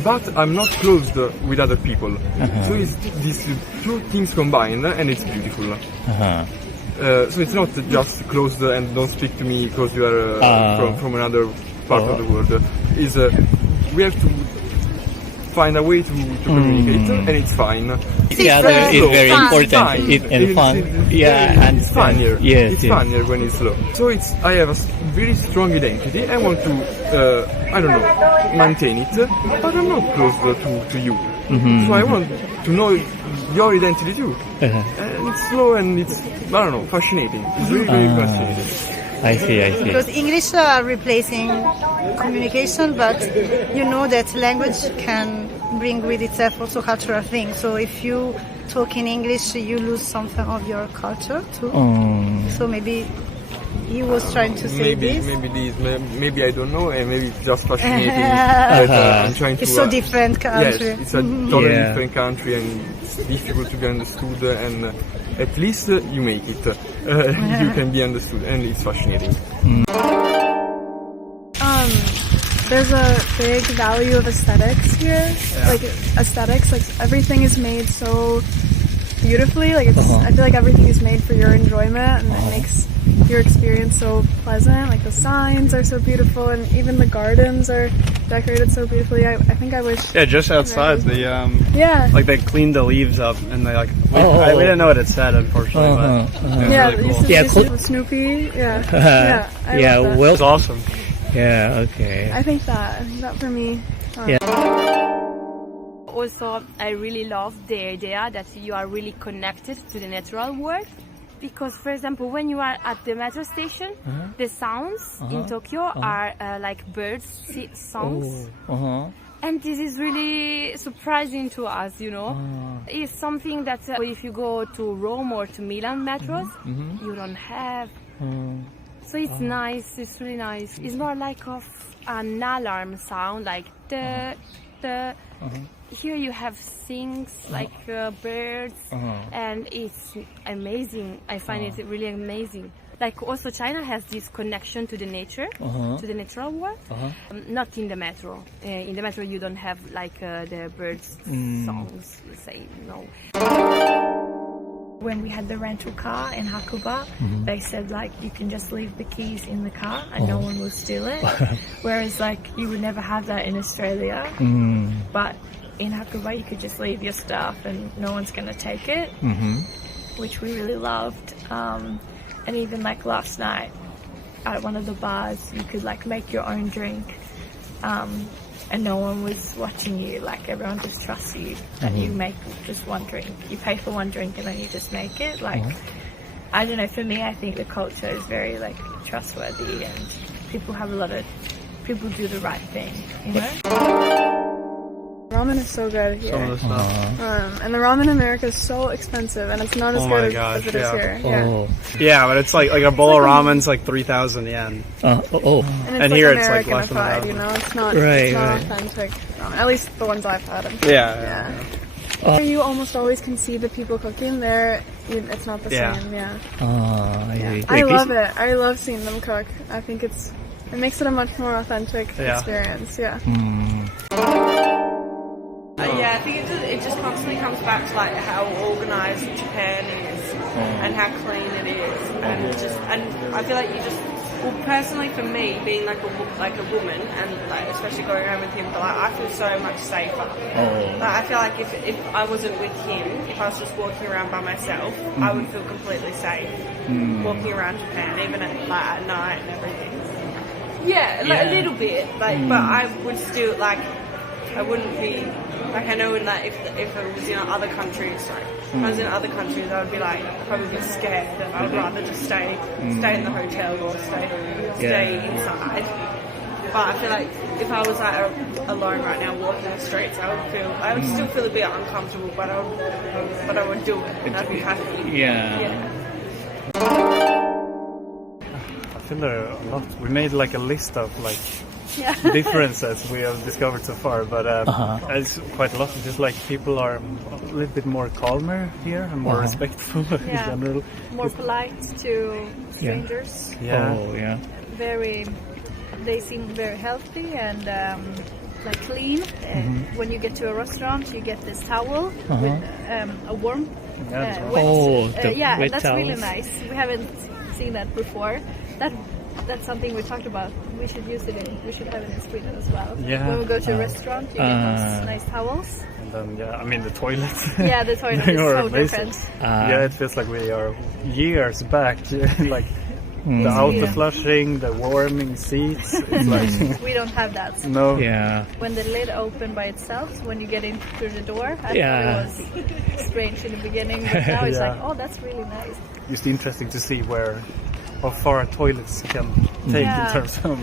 But I'm not closed with other people. So it's these two things combined and it's beautiful. So it's not just closed and don't speak to me because you are from another part of the world. Is we have to find a way to communicate and it's fine. Yeah, it's very important. And fun. It's funnier. Yes, it's funnier when it's slow. So I have a very strong identity. I want to, I don't know, maintain it, but I'm not close to you. So I want to know your identity too. And it's slow and it's, I don't know, fascinating. It's really, very fascinating. I see. Because English are replacing communication, but you know that language can bring with itself also cultural things. So if you talk in English, you lose something of your culture too. So maybe he was trying to say this. Maybe I don't know, and maybe it's just fascinating. I'm trying to. It's so different country. Yes, it's a totally different country, and it's difficult to be understood. And at least you make it. You can be understood, and it's fascinating. There's a big value of aesthetics here. Like aesthetics, like everything is made so beautifully. Like I feel like everything is made for your enjoyment, and it makes your experience so pleasant. Like the signs are so beautiful, and even the gardens are decorated so beautifully. I think I wish. Yeah, just outside like they cleaned the leaves up, and they we didn't know what it said, unfortunately. But it was really cool. With Snoopy. Well, it's awesome. Yeah, okay. I think that for me. Also, I really love the idea that you are really connected to the natural world. Because, for example, when you are at the metro station, the sounds in Tokyo are like birds' songs. And this is really surprising to us, you know. It's something that if you go to Rome or to Milan metros, you don't have. So it's nice, it's really nice. It's more like of an alarm sound, like the the here you have things like birds, and it's amazing. I find it really amazing. Like also China has this connection to the nature, to the natural world. Not in the metro. In the metro you don't have like the birds songs, say no. When we had the rental car in Hakuba, they said like you can just leave the keys in the car and no one will steal it. Whereas like you would never have that in Australia. But in Hakuba you could just leave your stuff and no one's going to take it, which we really loved. And even like last night at one of the bars you could like make your own drink, and no one was watching you, like everyone just trusts you and you make just one drink. You pay for one drink and then you just make it. Like I don't know, for me I think the culture is very like trustworthy and people do the right thing, you know? Ramen is so good here. Some of the stuff. And the ramen in America is so expensive, and it's not as good as it is here. Yeah, but it's like a bowl of ramen's like 3,000 yen. And And it's here like it's like less than Americanified, that. you know? It's not authentic ramen. At least the ones I've had. Yeah. You almost always can see the people cooking there. It's not the same. Yeah. I love it. I love seeing them cook. I think it makes it a much more authentic experience. Yeah. Yeah, I think it just constantly comes back to like how organised Japan is and how clean it is, and I feel like well, personally for me, being like a woman and like especially going around with him, like I feel so much safer. Like, I feel like if I wasn't with him, if I was just walking around by myself, I would feel completely safe walking around Japan, even at night and everything. Yeah, like a little bit, like, but I would still like. I wouldn't be like, I know in that if I was in other countries, if I was in other countries, I would be like probably scared, and I would rather just stay in the hotel or stay inside. But I feel like if I was like alone right now walking the streets, I would still feel a bit uncomfortable, but I would do it, and I'd be happy. Yeah. I feel there are a lot. We made like a list of like differences we have discovered so far, but it's quite a lot. Just like people are a little bit more calmer here and more respectful in general. More polite to strangers. They seem very healthy and like clean. When you get to a restaurant, you get this towel with a warm wet that's towels. Really nice. We haven't seen that before. That's something we talked about. We should use it we should have it in Sweden as well. When we go to a restaurant, you get those nice towels. And then, I mean the toilet. The toilet is so different. It feels like we are years back, like the auto flushing, the warming seats. It's like we don't have that. No. When the lid opened by itself, when you get in through the door, I thought it was strange in the beginning, but now it's like, oh, that's really nice. Just interesting to see how far toilets can take in terms of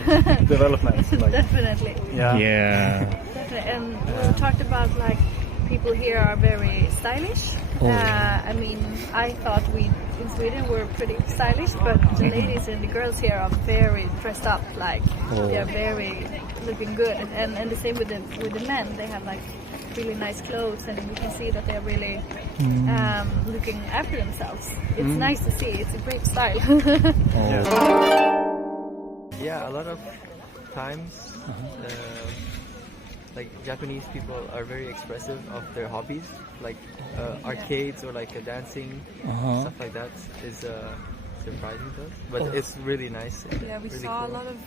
development. Like, Definitely. Definitely. And we talked about like people here are very stylish. I mean, I thought we in Sweden were pretty stylish, but the ladies and the girls here are very dressed up. Like they're very looking good, and the same with the men. They have like really nice clothes, and you can see that they're really looking after themselves. It's nice to see. It's a great style. A lot of times like Japanese people are very expressive of their hobbies, like arcades or like dancing, stuff like that is surprising to us, but it's really nice. We really saw a lot of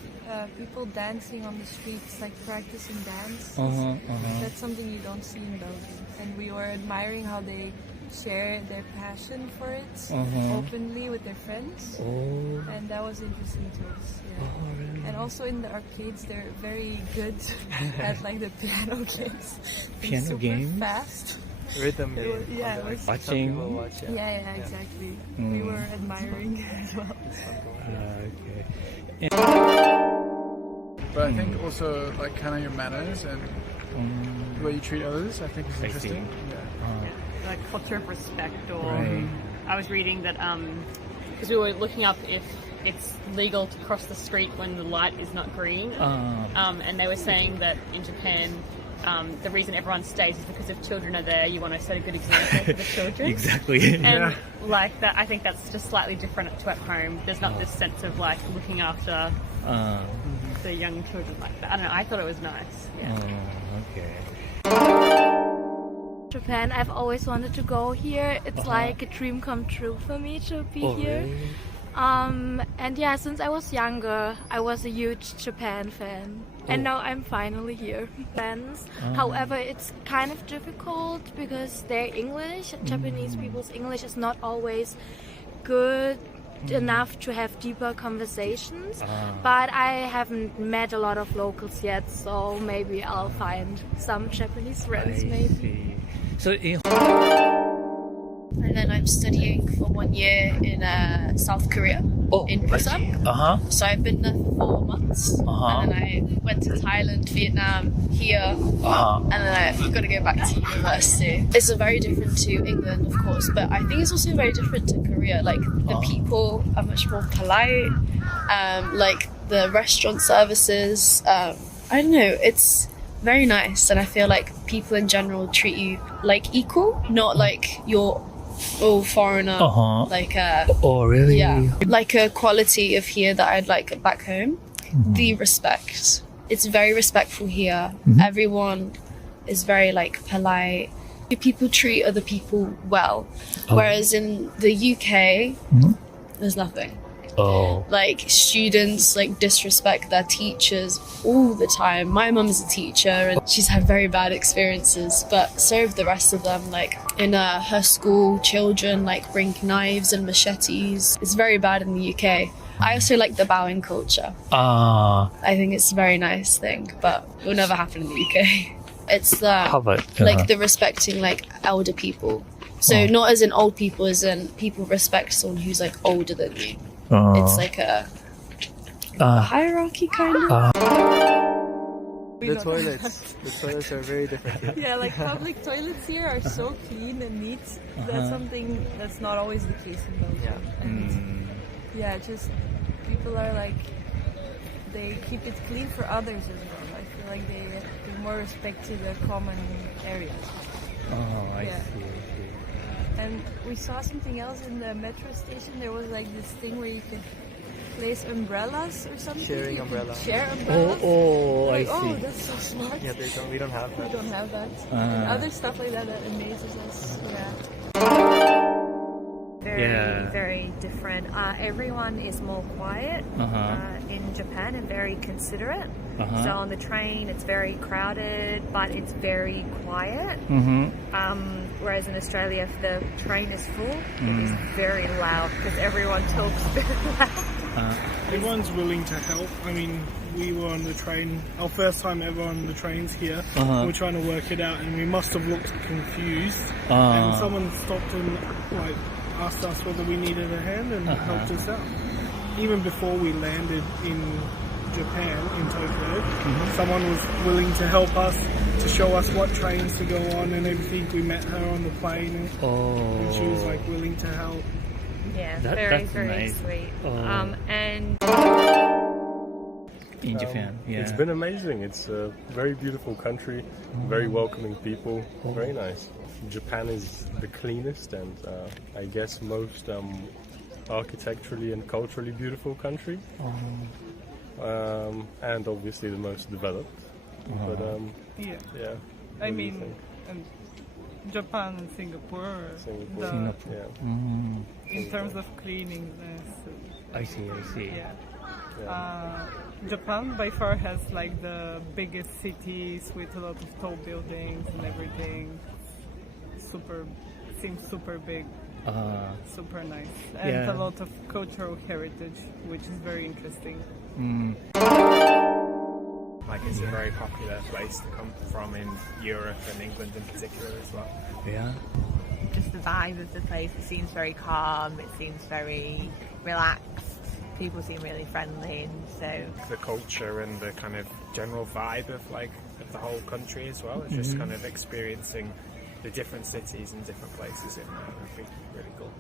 people dancing on the streets, like practicing dance. That's something you don't see in Belgium, and we were admiring how they share their passion for it openly with their friends, and that was interesting to us. Really? And also in the arcades, they're very good at like the piano games. Piano super games? Fast. Rhythm game. Watching. Exactly. We were admiring as well. But I think also like kind of your manners and the way you treat others, I think is interesting. Like culture of respect, or I was reading that because we were looking up if it's legal to cross the street when the light is not green, and they were saying that in Japan the reason everyone stays is because if children are there, you want to set a good example for the children. Exactly. And like that, I think that's just slightly different to at home. There's not this sense of like looking after the young children like that. I don't know. I thought it was nice. Yeah. Okay. Japan, I've always wanted to go here. It's like a dream come true for me to be here. Really? And yeah, since I was younger, I was a huge Japan fan. And now I'm finally here. Fans. However, it's kind of difficult because their English, Japanese people's English, is not always good enough to have deeper conversations. But I haven't met a lot of locals yet, so maybe I'll find some Japanese friends maybe. So and then I'm studying for 1 year in South Korea, in Busan. So I've been there for 4 months, and then I went to Thailand, Vietnam, here, and then I've got to go back to university. It's very different to England, of course, but I think it's also very different to Korea. Like the people are much more polite, like the restaurant services. I don't know, it's very nice, and I feel like people in general treat you like equal, not like you're foreigner. Like oh really? Yeah, like a quality of here that I'd like back home. The respect. It's very respectful here. Everyone is very like polite. People treat other people well, whereas in the UK, there's nothing. Like students like disrespect their teachers all the time. My mum's a teacher and she's had very bad experiences, but so have the rest of them. Like in her school, children like bring knives and machetes. It's very bad in the UK. I also like the bowing culture. I think it's a very nice thing, but it will never happen in the UK. It's like the respecting like elder people. So not as in old people, as in people respect someone who's like older than you. It's like a hierarchy kind of. The toilets are very different. Yeah, like public toilets here are so clean and neat. That's something that's not always the case in Belgium. And yeah, just people are like, they keep it clean for others as well. I feel like they give more respect to the common areas. I see. And we saw something else in the metro station. There was like this thing where you could place umbrellas or something. Sharing umbrellas. Share umbrellas. I see. Oh, that's so smart. Yeah, we don't have that. We don't have that. And other stuff like that amazes us. Very different. Everyone is more quiet in Japan and very considerate. So on the train it's very crowded, but it's very quiet. Whereas in Australia, if the train is full, it is very loud because everyone talks very loud. Everyone's willing to help. I mean, we were on the train, our first time ever on the trains here. We were trying to work it out and we must have looked confused. And someone stopped and like asked us whether we needed a hand and helped us out. Even before we landed in Japan, in Tokyo, someone was willing to help us, to show us what trains to go on and everything. We met her on the plane and she was like willing to help. Yeah, very nice. Sweet. And in Japan, it's been amazing. It's a very beautiful country, very welcoming people, very nice. Japan is the cleanest and I guess most architecturally and culturally beautiful country. And obviously the most developed. But I mean, Japan and Singapore. In terms of cleanliness. I see. Japan by far has like the biggest cities with a lot of tall buildings and everything. Seems super big, super nice, and a lot of cultural heritage, which is very interesting. Like it's a very popular place to come from in Europe and England in particular as well. Yeah. Just the vibe of the place, it seems very calm, it seems very relaxed, people seem really friendly, and so... The culture and the kind of general vibe of the whole country as well, it's just kind of experiencing the different cities and different places in there would be really cool.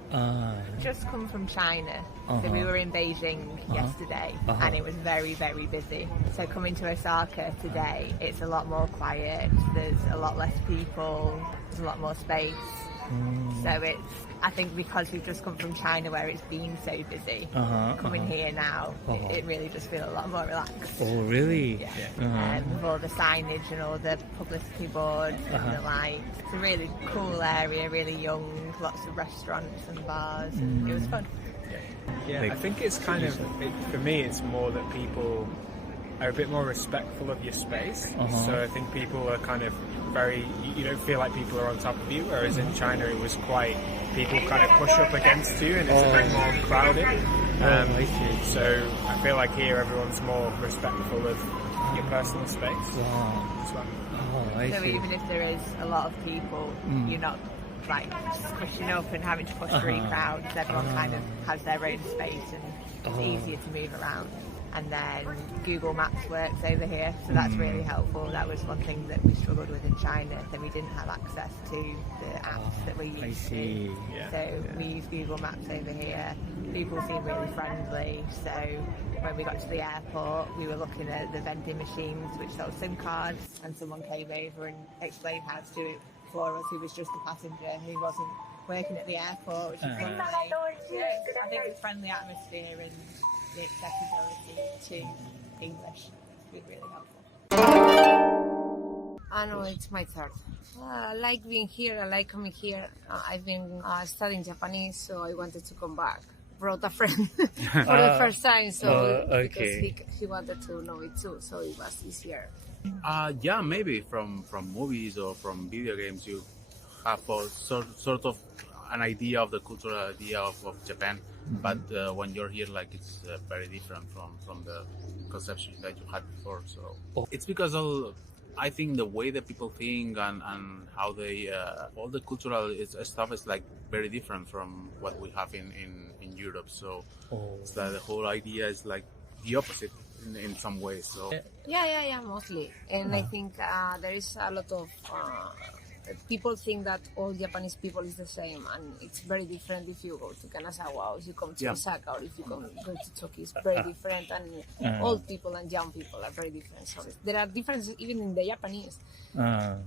Just come from China, so we were in Beijing yesterday, and it was very, very busy. So coming to Osaka today, it's a lot more quiet. There's a lot less people. There's a lot more space. So I think because we've just come from China where it's been so busy, coming here now, it really just feels a lot more relaxed. Oh, really? Yeah. With all the signage and all the publicity boards and the lights. It's a really cool area, really young, lots of restaurants and bars, and it was fun. Yeah, I think it's kind of, for me, it's more that people are a bit more respectful of your space. So I think people are kind of you don't feel like people are on top of you, whereas in China it was quite, people kind of push up against you and it's a bit more crowded. So I feel like here everyone's more respectful of your personal space as well. So even if there is a lot of people, you're not like squishing up and having to push through crowds. Everyone kind of has their own space and it's easier to move around. And then Google Maps works over here, so that's really helpful. That was one thing that we struggled with in China, that we didn't have access to the apps that we used to. So we use Google Maps over here. People seem really friendly, so when we got to the airport, we were looking at the vending machines which sold SIM cards, and someone came over and explained how to do it for us. He was just a passenger, he wasn't working at the airport, which is lovely. I think it's friendly atmosphere and the accessibility to English would be really helpful. No, it's my third. I like being here, I like coming here. I've been studying Japanese, so I wanted to come back. Brought a friend for the first time, so because he wanted to know it too, so it was easier. Yeah, maybe from movies or from video games you have a sort of an idea of the cultural idea of Japan. But when you're here, like, it's very different from the conception that you had before. So it's because I think the way that people think and how they all the cultural stuff is like very different from what we have in Europe. So it's that the whole idea is like the opposite in some ways. So yeah, mostly. And I think there is a lot of people think that all Japanese people is the same, and it's very different if you go to Kanazawa or if you come to Osaka or if you go to Tokyo. It's very different, and old people and young people are very different. So there are differences even in the Japanese. Yeah,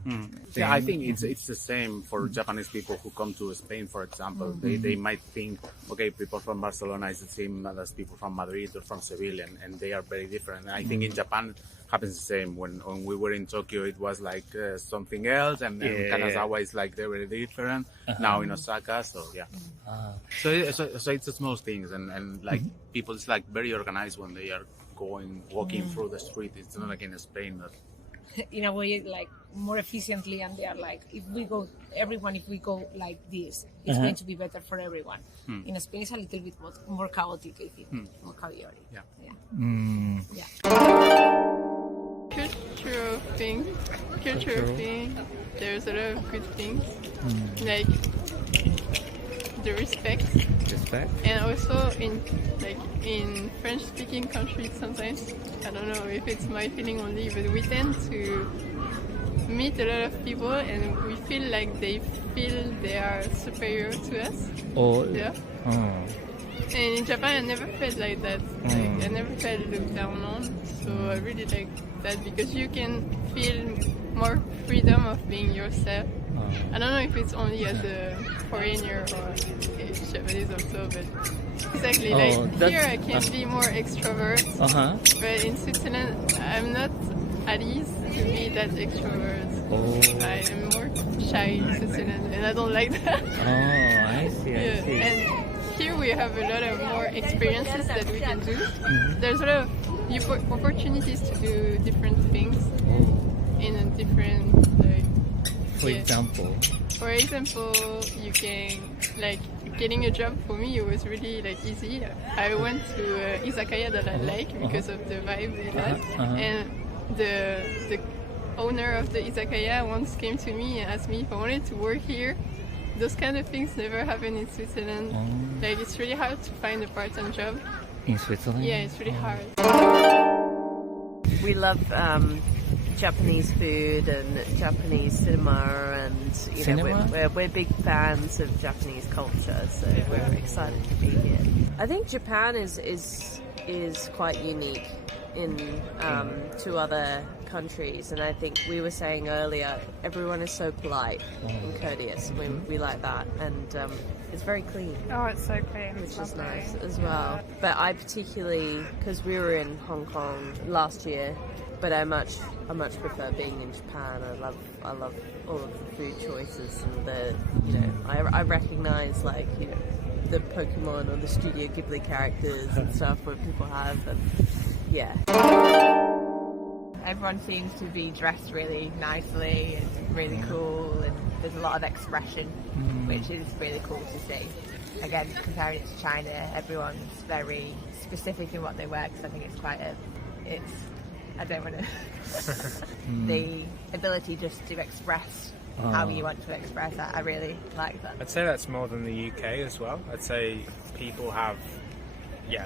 I think it's the same for Japanese people who come to Spain, for example. They might think, okay, people from Barcelona is the same as people from Madrid or from Seville, and they are very different. And I think in Japan happens the same. When we were in Tokyo, it was like something else, and Kanazawa is like they're very different. Now in Osaka, so so it's the small things, and like people, it's like very organized when they are walking through the street. It's not like in Spain that in a way, like more efficiently, and they are like, if we go like this, it's going to be better for everyone. In Spain, it's a little bit more chaotic, I think, more chaotic. Cultural thing. There's a lot of good things, like the respect, and also in French-speaking countries, sometimes I don't know if it's my feeling only, but we tend to meet a lot of people, and we feel like they feel they are superior to us. And in Japan, I never felt like that. Like, I never felt looked down on. So I really like that because you can feel more freedom of being yourself. I don't know if it's only as a foreigner or a Japanese also, but exactly. Here I can be more extrovert, but in Switzerland I'm not at ease to be that extrovert. I am more shy in Switzerland, and I don't like that. I see. And here we have a lot of more experiences that we can do. There's a lot of opportunities to do different things in a different, For example, you can, getting a job for me, it was really easy. I went to izakaya that I like because of the vibe it has, and the owner of the izakaya once came to me and asked me if I wanted to work here. Those kind of things never happen in Switzerland. It's really hard to find a part-time job. In Switzerland? Yeah, it's really hard. We love Japanese food and Japanese cinema, and you know, we're big fans of Japanese culture, so we're excited to be here. I think Japan is quite unique in to other countries, and I think we were saying earlier, everyone is so polite and courteous. We like that, and it's very clean. Oh, it's so clean, which is nice as well. But I particularly, because we were in Hong Kong last year, but I much prefer being in Japan. I love all of the food choices, and I recognize, like, you know, the Pokemon or the Studio Ghibli characters and stuff where people have, and yeah. Everyone seems to be dressed really nicely and really cool, and there's a lot of expression, which is really cool to see. Again, comparing it to China, everyone's very specific in what they wear, because I think it's quite I don't want to... the ability just to express how you want to express that, I really like that. I'd say that's more than the UK as well. I'd say people have,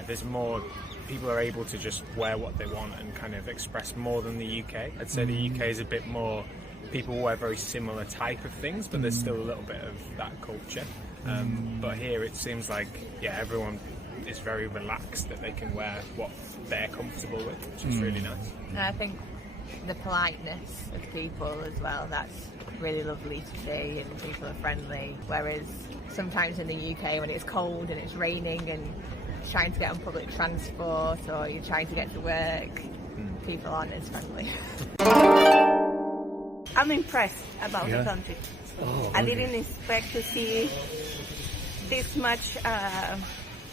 there's more, people are able to just wear what they want and kind of express more than the UK. I'd say the UK is a bit more, people wear very similar type of things, but there's still a little bit of that culture. But here it seems like, everyone is very relaxed, that they can wear what they're comfortable with, which is really nice. And I think the politeness of people as well, that's really lovely to see, and people are friendly, whereas sometimes in the UK when it's cold and it's raining and trying to get on public transport or you're trying to get to work, people aren't as friendly. I'm impressed about the country. I didn't expect to see this much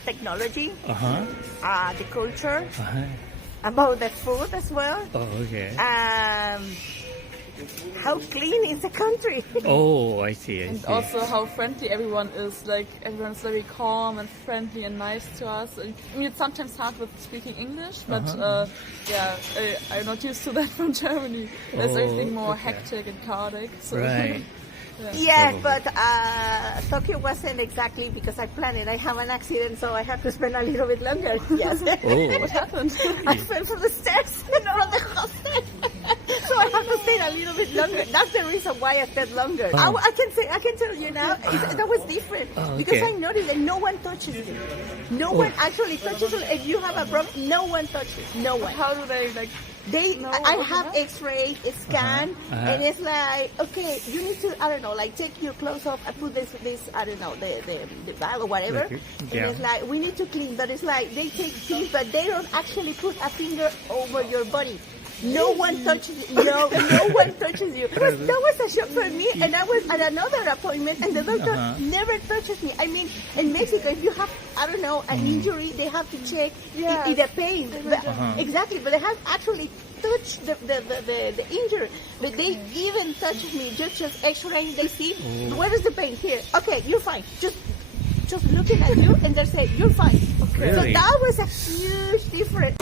technology, the culture, about the food as well. How clean is the country? Oh, I see. And also how friendly everyone is. Like, everyone's very calm and friendly and nice to us. And, I mean, it's sometimes hard with speaking English, but I'm not used to that from Germany. There's everything more hectic and chaotic. So. Right. Yes, but Tokyo wasn't exactly because I planned it. I have an accident, so I have to spend a little bit longer. Yes. What happened? I fell from the stairs on the hostel. So I have to stay a little bit longer. That's the reason why I stayed longer. I can tell you now, that was different. Because I noticed that no one touches you. No one actually touches you. If you have a problem, no one touches. No one. How do they, like... I have X-ray, scan, and it's like, okay, you need to, I don't know, like take your clothes off and put this, I don't know, the bag or whatever. And it's like, we need to clean, but it's like, they take things, but they don't actually put a finger over your body. No one touches you. No one touches you. That was a shock for me, and I was at another appointment, and the doctor never touches me. I mean, in Mexico, if you have, I don't know, an injury, they have to check the pain. Exactly, but they have actually touched the injury. But they even touched me, just X-raying. They see, where is the pain? Here. Okay, you're fine. Just looking at you, and they say, you're fine. Okay. So that was a huge difference.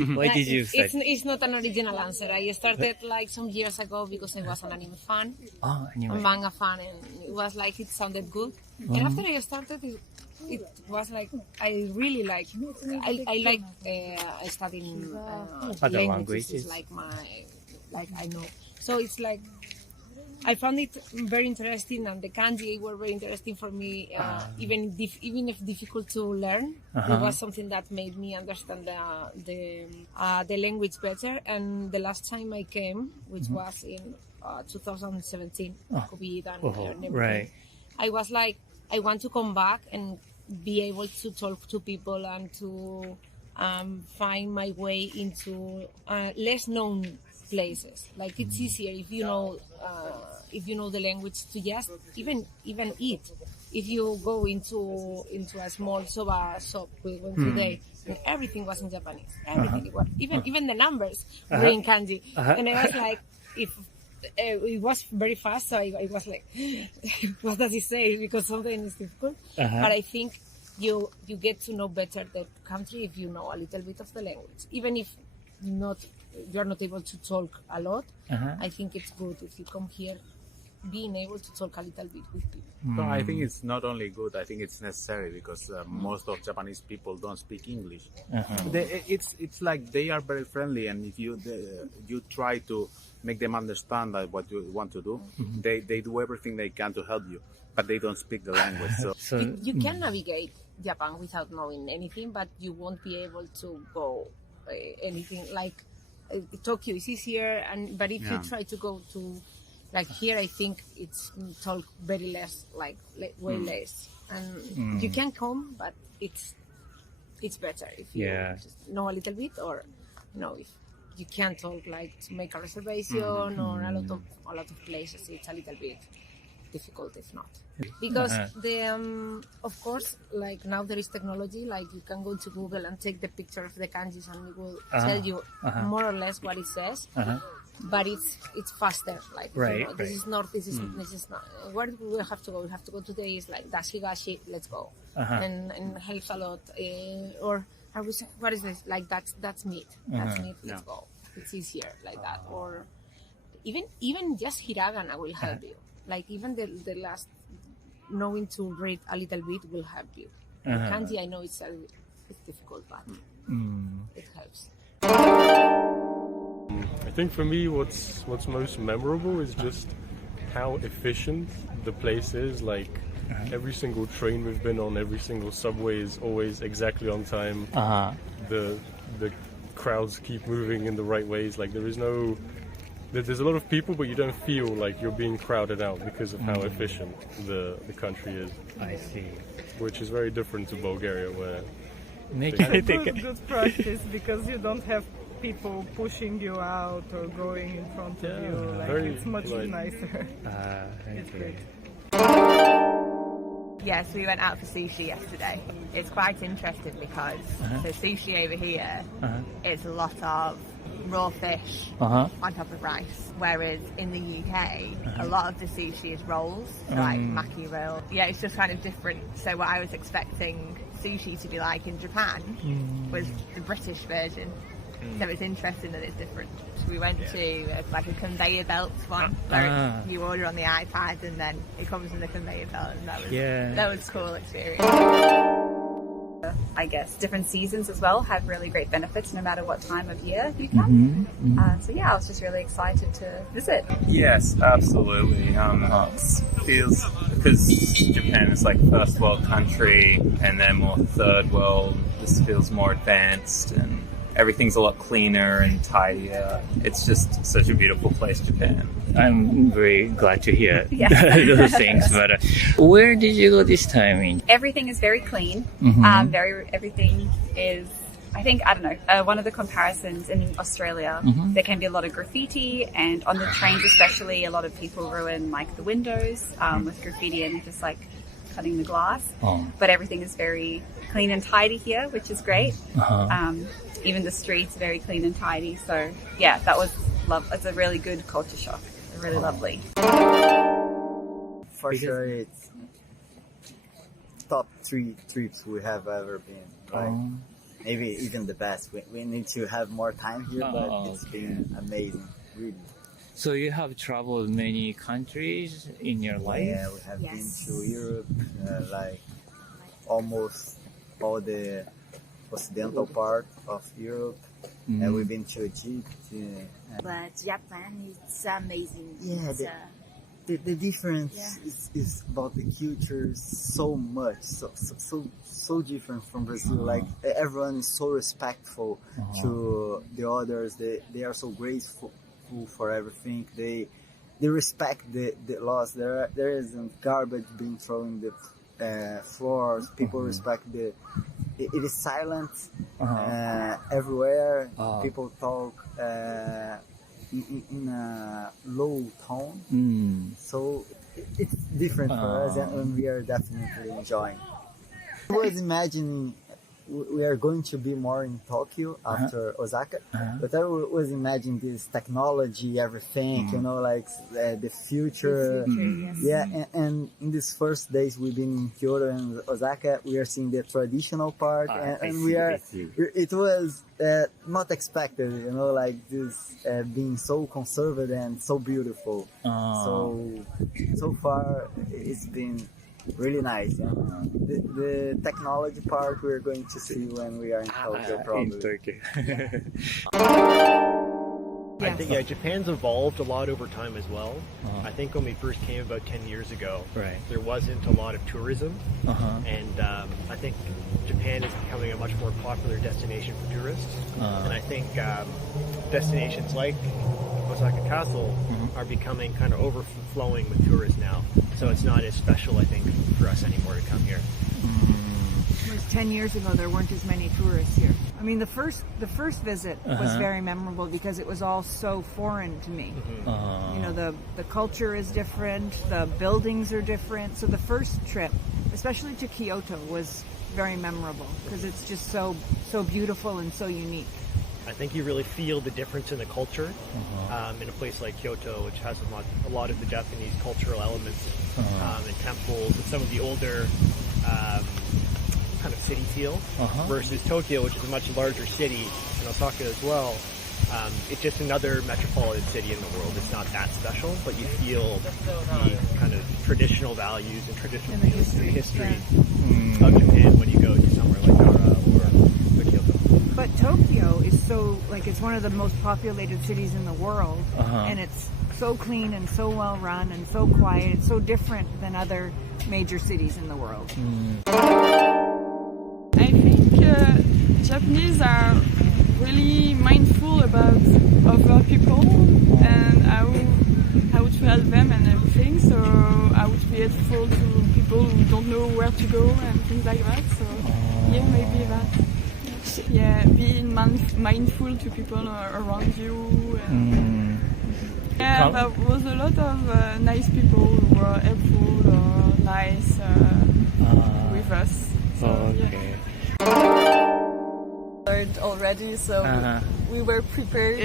Why did you start? It's not an original answer. I started like some years ago because I was an anime fan, a manga fan, and it was like, it sounded good. And after I started, it was like, I really like, I like studying other languages. It's like I know. So it's like, I found it very interesting, and the kanji were very interesting for me, even if difficult to learn. It was something that made me understand the language better. And the last time I came, which was in 2017, COVID and everything, I was like, I want to come back and be able to talk to people and to find my way into less known places. Like, it's easier if you know the language to just even eat. If you go into a small soba shop we went today, and everything was in Japanese. Everything was, even the numbers were in kanji. And I was like, it was very fast, so I was like, what does it say? Because something is difficult. But I think you get to know better the country if you know a little bit of the language, even if you're not able to talk a lot. I think it's good if you come here being able to talk a little bit with people. So I think it's not only good, I think it's necessary because most of Japanese people don't speak English. It's like they are very friendly, and if you try to make them understand that what you want to do, they do everything they can to help you, but they don't speak the language. So You can navigate Japan without knowing anything, but you won't be able to go anything like Tokyo is easier, but if you try to go to like here, I think it's talk very less, like way less, and you can come, but it's better if you just know a little bit, or if you can't talk, like to make a reservation or a lot of places, it's a little bit difficult if not, because of course, like now there is technology, like you can go to Google and take the picture of the kanjis and it will tell you more or less what it says, but it's faster, like this is not where do we have to go? We have to go today is like dashigashi, let's go, and helps a lot, or I would say, what is this, like that's meat, let's go, it's easier like that, or even just hiragana will help you. Like even the last knowing to read a little bit will help you. Kanji, I know it's difficult, but it helps. I think for me, what's most memorable is just how efficient the place is. Like every single train we've been on, every single subway is always exactly on time. The crowds keep moving in the right ways. Like there's a lot of people, but you don't feel like you're being crowded out because of how efficient the country is. I see. Which is very different to Bulgaria, where good practice because you don't have people pushing you out or going in front of you. Like it's much nicer. It's great. Yes, we went out for sushi yesterday. It's quite interesting because the sushi over here is a lot of raw fish on top of rice, whereas in the UK a lot of the sushi is rolls, like maki roll. Yeah, it's just kind of different. So what I was expecting sushi to be like in Japan was the British version. So it's interesting that it's different. We went to like a conveyor belt one where you order on the iPad and then it comes in the conveyor belt, and that was a cool experience. I guess different seasons as well have really great benefits no matter what time of year you come. So yeah, I was just really excited to visit. Yes, absolutely. Feels, because Japan is like first world country and then more third world, this feels more advanced and everything's a lot cleaner and tidier. It's just such a beautiful place, Japan. I'm very glad to hear those things. But where did you go this time? Everything is very clean. Everything is, I think, I don't know, one of the comparisons in Australia, there can be a lot of graffiti, and on the trains especially, a lot of people ruin like the windows with graffiti and just like cutting the glass. But everything is very clean and tidy here, which is great. Even the streets very clean and tidy. So yeah, that was it's a really good culture shock. Really lovely. For sure, it's top 3 trips we have ever been. Like maybe even the best. We need to have more time here, but it's been amazing, really. So you have traveled many countries in your life? Yeah, we have been to Europe, like almost all the occidental part of Europe, and we've been to Egypt. But Japan is amazing. Yeah, the difference is about the culture so much, so different from Brazil. Like everyone is so respectful to the others. They are so grateful for everything. They respect the laws. There isn't garbage being thrown in the floors. People respect it is silent everywhere. People talk in a low tone. So it's different for us, and we are definitely enjoying. I was imagining we are going to be more in Tokyo after Osaka, but I was imagining this technology, everything, you know, like the future. Yeah, and in these first days we've been in Kyoto and Osaka, we are seeing the traditional part, and it was not expected, you know, like this being so conservative and so beautiful. So far it's been really nice. Yeah. The technology part we're going to see when we are in Tokyo, probably. I think Japan's evolved a lot over time as well. I think when we first came about 10 years ago, there wasn't a lot of tourism, and I think Japan is becoming a much more popular destination for tourists. And I think destinations like Osaka Castle are becoming kind of overflowing with tourists now. So it's not as special, I think, for us anymore to come here. 10 years ago, there weren't as many tourists here. I mean, the first visit was very memorable because it was all so foreign to me. You know, the culture is different, the buildings are different. So the first trip, especially to Kyoto, was very memorable because it's just so beautiful and so unique. I think you really feel the difference in the culture in a place like Kyoto, which has a lot of the Japanese cultural elements and temples and some of the older kind of city feel versus Tokyo, which is a much larger city, and Osaka as well. It's just another metropolitan city in the world. It's not that special, but you feel the kind of traditional values and traditional history of Japan when you go to somewhere like Nara or Kyoto. But Tokyo is so, like, it's one of the most populated cities in the world, and it's so clean and so well run and so quiet. It's so different than other major cities in the world. I think Japanese are really mindful about other people and how to help them and everything. So I would be helpful to people who don't know where to go and things like that. So yeah, maybe that. Yeah, being mindful to people around you. Yeah, there was a lot of nice people who were helpful or nice with us. So, Learned already, so we were prepared.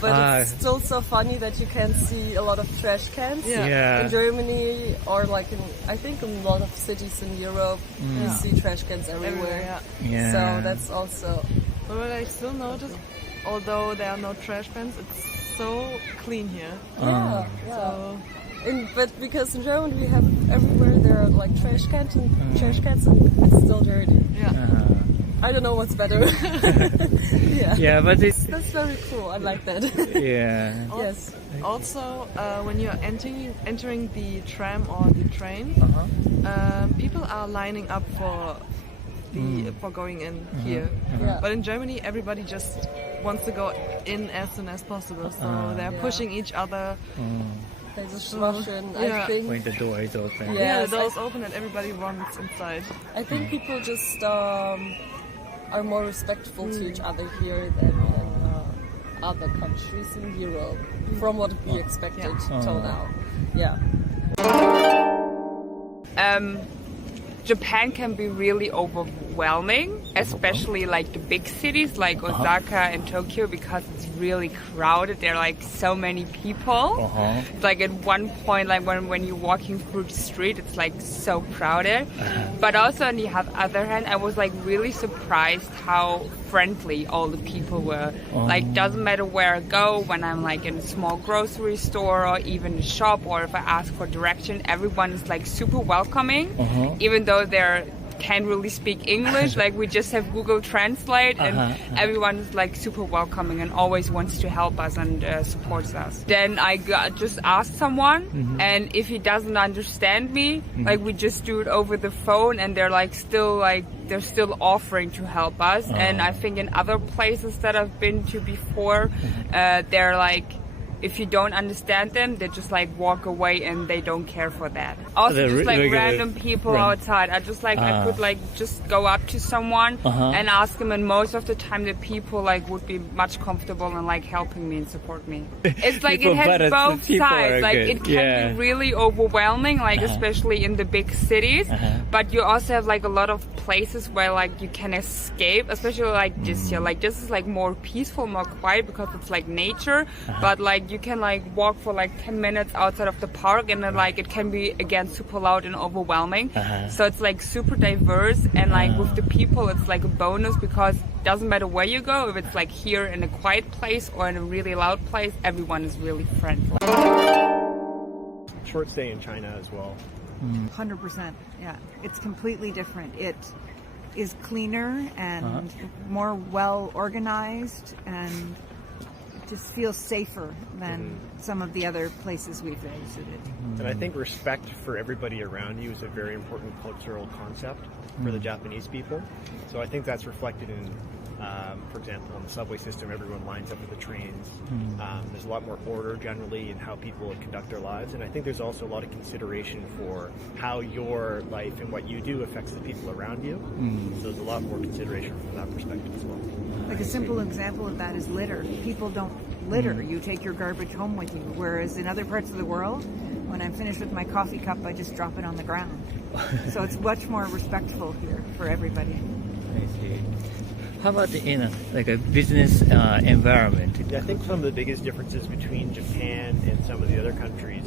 But it's still so funny that you can see a lot of trash cans in Germany, or like I think in a lot of cities in Europe, you see trash cans everywhere. So that's also. But what I still notice, although there are no trash cans, it's so clean here. So. But because in Germany we have everywhere there are like trash cans and it's still dirty. I don't know what's better. But that's very cool. I like that. Yes. Also, when you're entering the tram or the train, people are lining up for going in here. But in Germany, everybody just wants to go in as soon as possible. So they're pushing each other. There's a Russian, I think. When the door is open. Yeah, the door is open and everybody runs inside. I think people just are more respectful to each other here than in other countries in Europe, from what we expected till now. Japan can be really overwhelming, especially like the big cities like Osaka and Tokyo, because it's really crowded. There are like so many people. It's like at one point, like when you're walking through the street, it's like so crowded. But also on the other hand, I was like really surprised how friendly all the people were. Like, doesn't matter where I go, when I'm like in a small grocery store or even a shop, or if I ask for direction, everyone is like super welcoming, even though they can't really speak English. Like, we just have Google Translate, and everyone is like super welcoming and always wants to help us and supports us. Then I just asked someone, and if he doesn't understand me, like, we just do it over the phone, and they're still offering to help us. And I think in other places that I've been to before, they're like if you don't understand them, they just like walk away and they don't care for that. Also, just like random people outside. I just like I could like just go up to someone and ask them, and most of the time the people like would be much comfortable and like helping me and support me. It's like it has both sides. Like it can be really overwhelming, like especially in the big cities. But you also have like a lot of places where like you can escape, especially like this here. Like this is like more peaceful, more quiet because it's like nature. But like you can like walk for like 10 minutes outside of the park, and then like it can be again super loud and overwhelming. So it's like super diverse, and like with the people it's like a bonus because it doesn't matter where you go, if it's like here in a quiet place or in a really loud place, everyone is really friendly. Short stay in China as well. 100%. Yeah, it's completely different. It is cleaner and more well organized, and just feels safer than some of the other places we've visited. And I think respect for everybody around you is a very important cultural concept for the Japanese people. So I think that's reflected in, for example, on the subway system, everyone lines up at the trains. There's a lot more order generally in how people conduct their lives. And I think there's also a lot of consideration for how your life and what you do affects the people around you. So there's a lot more consideration from that perspective as well. Like a simple example of that is litter. People don't litter. You take your garbage home with you. Whereas in other parts of the world, when I'm finished with my coffee cup, I just drop it on the ground. So it's much more respectful here for everybody. I see. How about in like a business environment? Yeah, I think some of the biggest differences between Japan and some of the other companies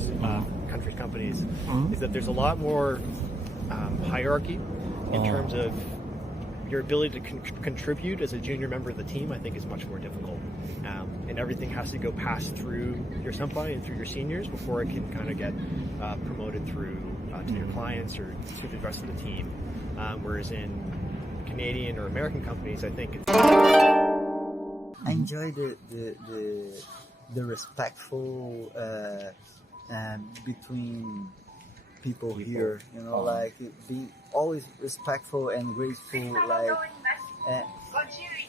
is that there's a lot more hierarchy in terms of your ability to contribute as a junior member of the team. I think is much more difficult, and everything has to go past through your senpai and through your seniors before it can kind of get promoted through to your clients or to the rest of the team. Whereas in Canadian or American companies, I think it's... I enjoy the respectful between people here, you know, like being always respectful and grateful. Like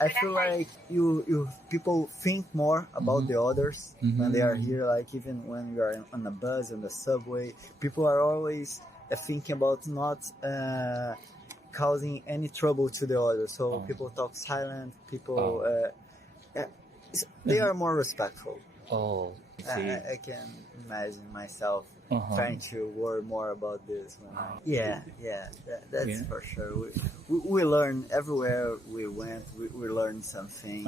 I feel like you people think more about the others when they are here. Like even when you are on the bus, on the subway, people are always thinking about not causing any trouble to the others. So people talk silent. People they are more respectful. I can imagine myself trying to worry more about this. That's for sure. We learn everywhere we went. We learned something.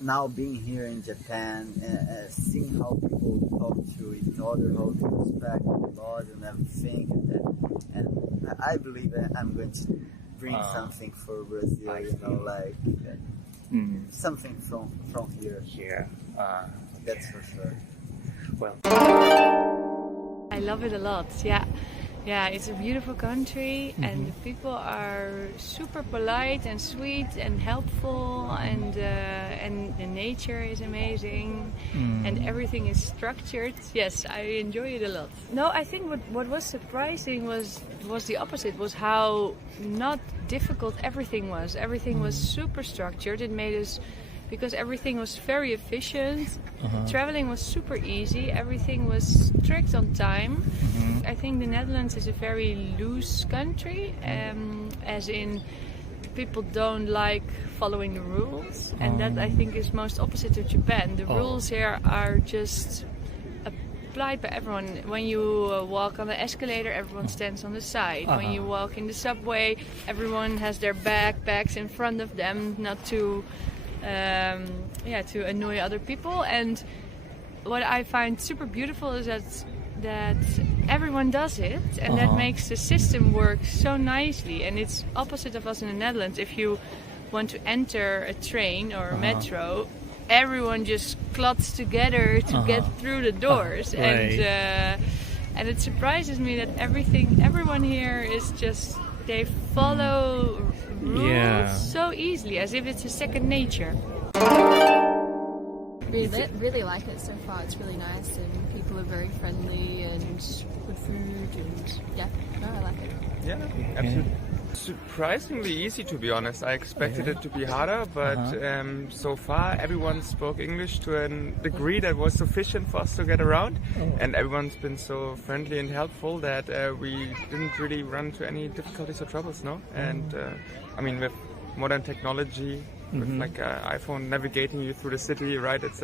Now being here in Japan, seeing how people talk to each other, how they respect the laws and everything, and I believe I'm going to bring something for Brazil. You know, like something from here. That's for sure. Well, I love it a lot. Yeah, it's a beautiful country, and the people are super polite and sweet and helpful, and the nature is amazing, and everything is structured. Yes, I enjoy it a lot. No, I think what was surprising was the opposite. Was how not difficult everything was. Everything was super structured. It made us, because everything was very efficient. Traveling was super easy. Everything was strict on time. I think the Netherlands is a very loose country, as in people don't like following the rules, and that I think is most opposite to Japan. The rules here are just applied by everyone. When you walk on the escalator, everyone stands on the side. When you walk in the subway, everyone has their backpacks in front of them, not to to annoy other people. And what I find super beautiful is that everyone does it, and that makes the system work so nicely. And it's opposite of us in the Netherlands. If you want to enter a train or a metro, everyone just clots together to get through the doors. And it surprises me that everyone here is just, they follow rules so easily, as if it's a second nature. Really like it so far. It's really nice, and people are very friendly, and good food, and I like it. Yeah, absolutely. Surprisingly easy, to be honest. I expected it to be harder, but so far everyone spoke English to a degree that was sufficient for us to get around, and everyone's been so friendly and helpful that we didn't really run into any difficulties or troubles, no? And I mean, with modern technology, with like an iPhone navigating you through the city, right? It's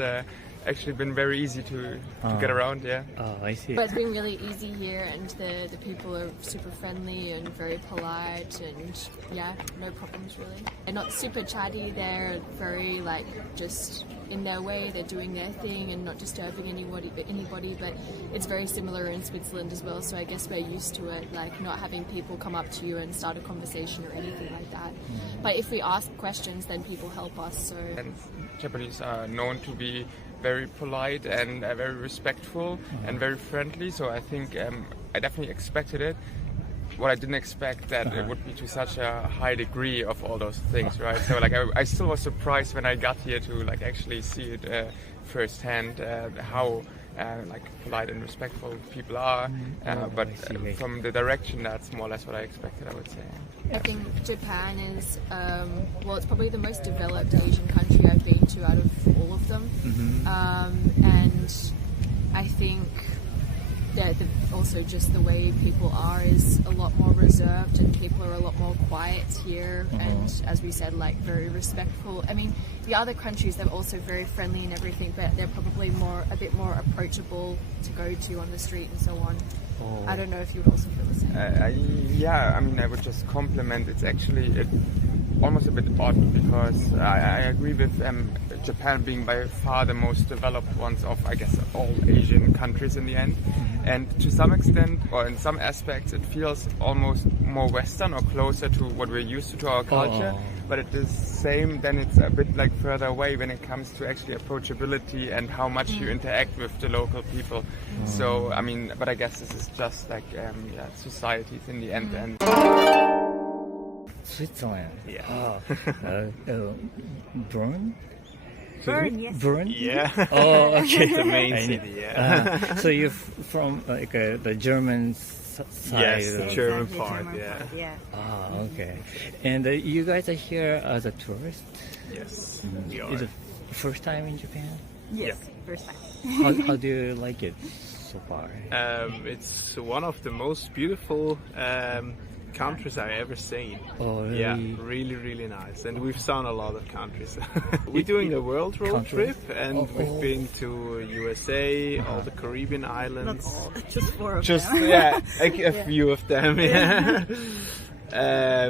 actually been very easy to get around, yeah. Oh, I see. But it's been really easy here, and the people are super friendly and very polite, and yeah, no problems really. They're not super chatty, they're very like just in their way, they're doing their thing and not disturbing anybody, but it's very similar in Switzerland as well, so I guess we're used to it, like not having people come up to you and start a conversation or anything like that. But if we ask questions, then people help us, so... And Japanese are known to be very polite and very respectful and very friendly, so I think I definitely expected it. What I didn't expect that it would be to such a high degree of all those things, right? So like I still was surprised when I got here to like actually see it firsthand, how like polite and respectful people are, but from the direction that's more or less what I expected, I would say. I think Japan is, well, it's probably the most developed Asian country I've been to out of all of them. And I think that also just the way people are is a lot more reserved, and people are a lot more quiet here, and as we said, like very respectful. I mean, the other countries, they're also very friendly and everything, but they're probably a bit more approachable to go to on the street and so on. I don't know if you would also feel the same. Yeah, I mean, I would just compliment. It's actually almost a bit odd, because I agree with Japan being by far the most developed ones of, I guess, all Asian countries in the end. And to some extent, or in some aspects, it feels almost more Western or closer to what we're used to our culture. But at the same, then it's a bit like further away when it comes to actually approachability and how much you interact with the local people. So, I mean, but I guess this is just like societies in the end. And Switzerland. Yeah. Bern? Bern, yes. Bern? Yeah. Oh, okay. The main city, yeah. So you're from like the German side? Yes, the German part, yeah. Ah, okay. And you guys are here as a tourist? Yes, we are. Is it first time in Japan? Yes, first time. How do you like it so far? It's one of the most beautiful countries I've ever seen. Oh, really? Yeah, really, really nice. And we've seen a lot of countries. We're doing a world road trip, and we've been to USA, all the Caribbean islands. Not all, just 4 of just, them. Yeah, a few of them. Yeah.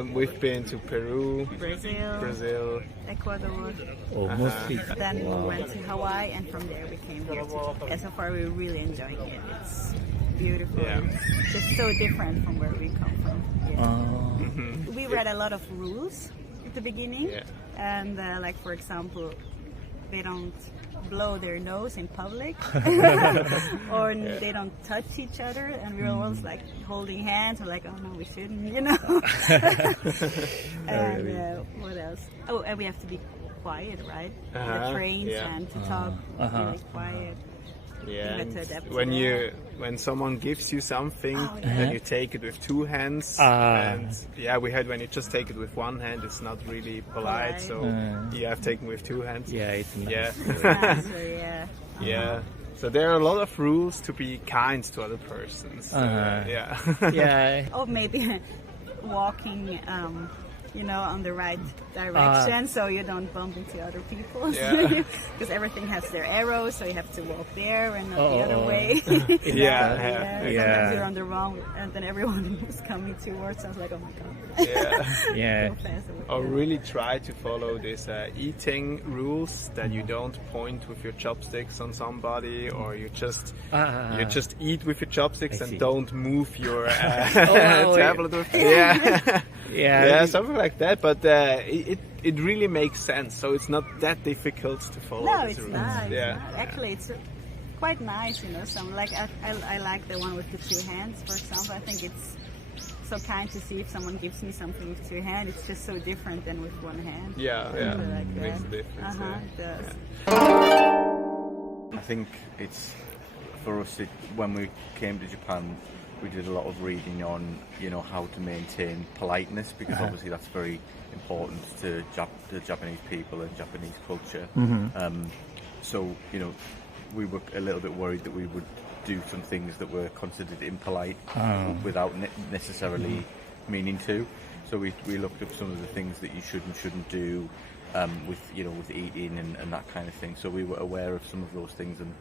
We've been to Peru, Brazil, Ecuador. Mostly. Then we went to Hawaii, and from there we came here. And so far we're really enjoying it. It's beautiful. Yeah. It's just so different from where we come from. Yeah. We read a lot of rules at the beginning, and like for example, they don't blow their nose in public, or they don't touch each other, and we're always like holding hands. We're like, oh no, we shouldn't, you know. And what else? Oh, and we have to be quiet, right? On the trains, and to talk really quiet. Yeah, when someone gives you something, then you take it with 2 hands, and we heard when you just take it with 1 hand, it's not really polite. So you have taken with 2 hands. Yeah, it's nice. Yeah. So there are a lot of rules to be kind to other persons. Yeah. Or maybe walking. You know, on the right direction, so you don't bump into other people. Because everything has their arrows, so you have to walk there and not the other way. Sometimes you're on the wrong, and then everyone is coming towards us, like, oh my god. Or really try to follow this eating rules, that you don't point with your chopsticks on somebody, or you just eat with your chopsticks and don't move your tablet with something like that, but it really makes sense, so it's not that difficult to follow. No, it's not. Actually, it's quite nice, you know. Some like I like the one with the 2 hands, for example. I think it's so kind to see if someone gives me something with 2 hands. It's just so different than with 1 hand. Like makes a difference. It does. I think it's for us when we came to Japan, we did a lot of reading on, you know, how to maintain politeness, because obviously that's very important to the Japanese people and Japanese culture. So, you know, we were a little bit worried that we would do some things that were considered impolite without necessarily meaning to. So we looked up some of the things that you should and shouldn't do with eating and that kind of thing. So we were aware of some of those things, and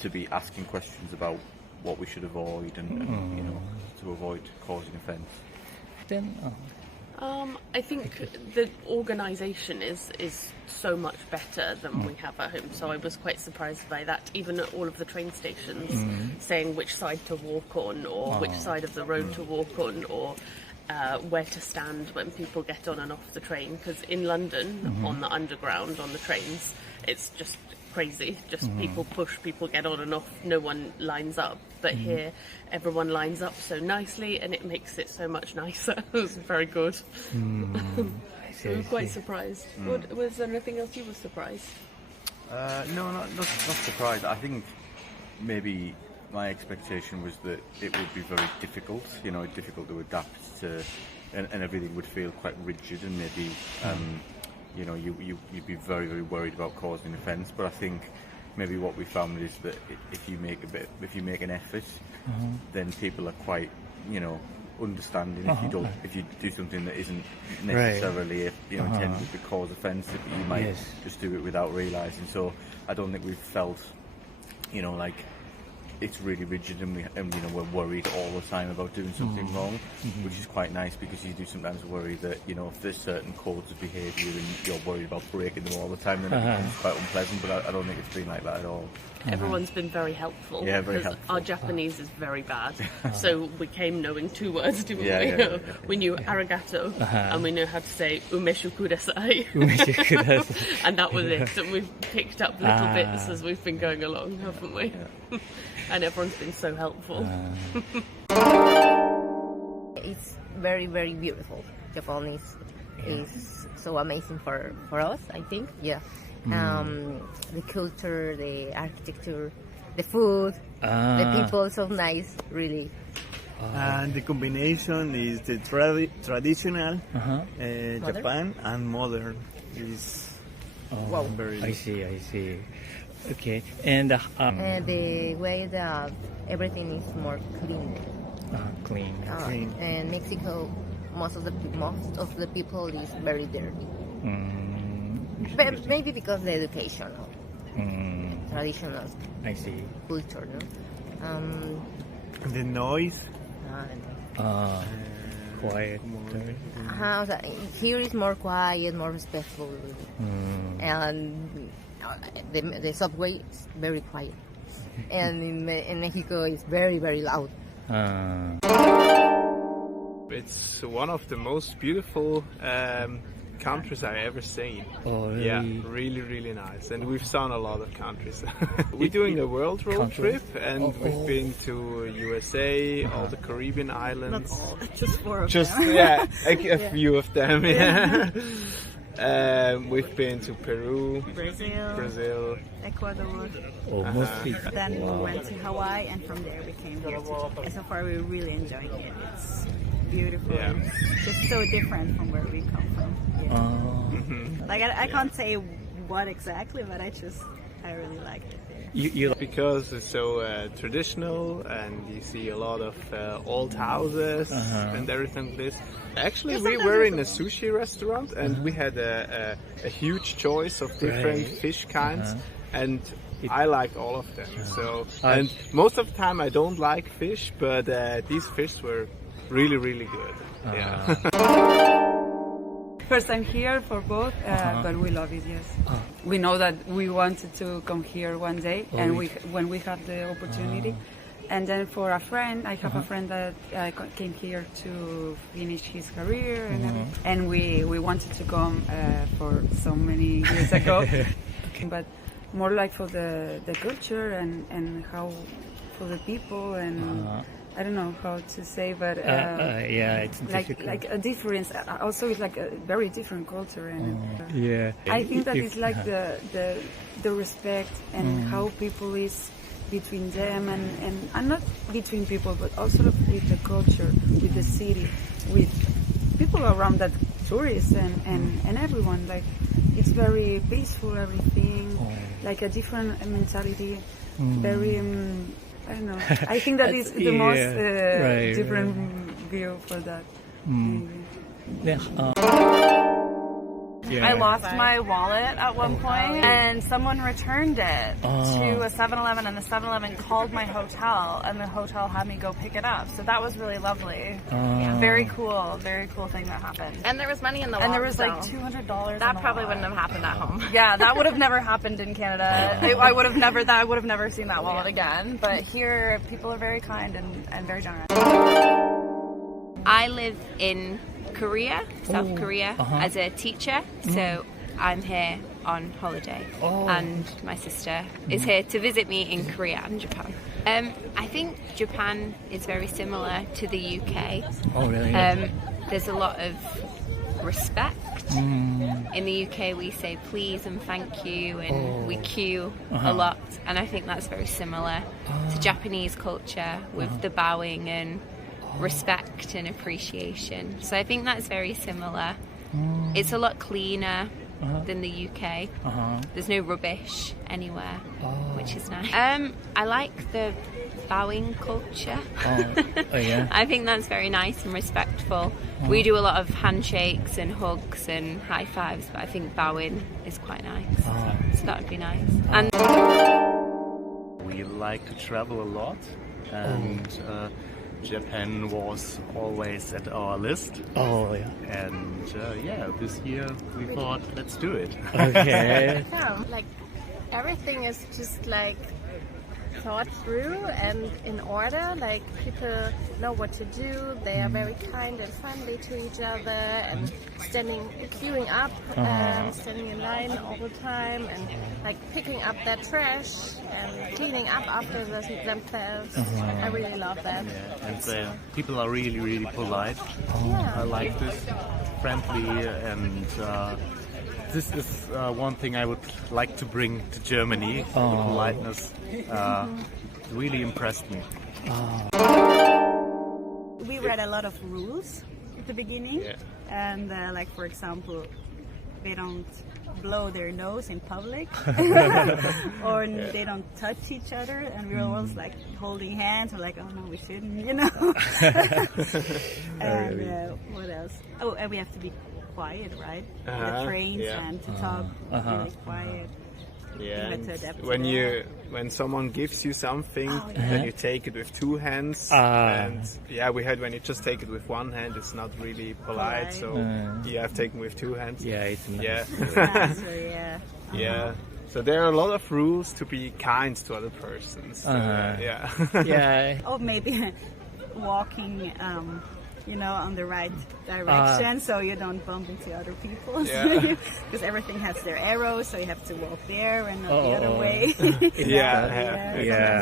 to be asking questions about what we should avoid and you know, to avoid causing offence. I think the organisation is so much better than we have at home, so I was quite surprised by that. Even at all of the train stations, saying which side to walk on, or which side of the road to walk on, or where to stand when people get on and off the train. Because in London, on the underground, on the trains, it's just crazy. Just people push, people get on and off, no one lines up. But here, everyone lines up so nicely, and it makes it so much nicer. It was very good. So we were quite surprised. Was there anything else you were surprised? No, not surprised. I think maybe my expectation was that it would be very difficult, you know, difficult to adapt to, and everything would feel quite rigid, and maybe, you know, you'd be very, very worried about causing offence. But I think maybe what we found is that if you make an effort, then people are quite, you know, understanding. If you do something that isn't necessarily intended to cause offence, you might just do it without realising. So I don't think we've felt, you know, like it's really rigid, and you know, we're worried all the time about doing something wrong, which is quite nice, because you do sometimes worry that, you know, if there's certain codes of behaviour and you're worried about breaking them all the time, then it becomes quite unpleasant. But I don't think it's been like that at all. Everyone's been very helpful. Yeah, very helpful. Our Japanese is very bad, so we came knowing 2 words, didn't we? Yeah. We knew arigato, and we knew how to say umeshu kudasai, and that was it. And we've picked up little bits as we've been going along, haven't we? Yeah. And everyone's been so helpful. It's very, very beautiful. Japan is so amazing for us, I think. Yeah. The culture, the architecture, the food, the people, so nice, really. And the combination is the traditional Japan and modern. Is very. I see. Okay, and the way that everything is more clean. Clean. And Mexico, most of the people is very dirty. But maybe because the education, traditional. I see. Culture, no? The noise. Quiet. Here is more quiet, more respectful, and the subway is very quiet, and in Mexico it's very, very loud. It's one of the most beautiful countries I've ever seen. Oh, really? Yeah, really, really nice. And we've seen a lot of countries. We're doing a world road trip, and we've been to USA, all the Caribbean islands. Not all, just 4 of them. Yeah, a few of them. Yeah. We've been to Peru, Brazil, Ecuador. Mostly. Then we went to Hawaii, and from there we came here to Japan. So far we're really enjoying it. It's beautiful. Yeah. It's just so different from where we come from. Yeah. Like I can't say what exactly, but I really like it there. Because it's so traditional, and you see a lot of old houses and everything like this. Actually, we were in a sushi restaurant, and we had a huge choice of different fish kinds, and I liked all of them. So, and most of the time I don't like fish, but these fish were really, really good. Yeah. First time here for both, but we love it, yes. We know that we wanted to come here one day, and when we have the opportunity. And then for a friend, I have a friend that came here to finish his career, and we wanted to come for so many years ago. But more like for the culture and how for the people, and I don't know how to say, but it's difficult. like a difference. Also, it's like a very different culture, and yeah. I think that it's like the respect and how people is between them and not between people, but also with the culture, with the city, with people around that tourists and everyone. Like, it's very peaceful, everything, like a different mentality, very, I don't know. I think that is the most different view for that. I lost my wallet at one point, and someone returned it to a 7-Eleven, and the 7-Eleven called my hotel, and the hotel had me go pick it up. So that was really lovely. Very cool thing that happened. And there was money in the wallet. And there was like $200. That probably wouldn't have happened at home. Yeah, that would have never happened in Canada. I would have never seen that wallet again. But here, people are very kind and very generous. I live in Korea, South Korea, as a teacher, so I'm here on holiday, and my sister is here to visit me in Korea and Japan. I think Japan is very similar to the UK. Oh, really? There's a lot of respect. In the UK we say please and thank you, and we queue a lot, and I think that's very similar to Japanese culture with the bowing and respect and appreciation. So I think that's very similar. It's a lot cleaner than the UK. There's no rubbish anywhere, which is nice. I like the bowing culture. I think that's very nice and respectful. We do a lot of handshakes and hugs and high fives, but I think bowing is quite nice. So that would be nice. And we like to travel a lot, and Japan was always at our list. And this year we thought, let's do it. Okay. Like, everything is just like thought through and in order. Like, people know what to do. They are very kind and friendly to each other, and queuing up, standing in line all the time, and like picking up their trash and cleaning up after themselves. I really love that. And people are really, really polite. I like this, friendly, and this is one thing I would like to bring to Germany. The politeness really impressed me. We read a lot of rules at the beginning, and like, for example, they don't blow their nose in public, or they don't touch each other, and we're always like holding hands. We're like, oh no, we shouldn't, you know. And what else? Oh, and we have to be quiet, right? The trains, and to talk really quiet. Yeah, when someone gives you something, then you take it with two hands. And we heard when you just take it with one hand, it's not really polite. So you have taken with two hands. It's nice. So there are a lot of rules to be kind to other persons. Or maybe walking. On the right direction, so you don't bump into other people. Because everything has their arrows, so you have to walk there and not the other way. Sometimes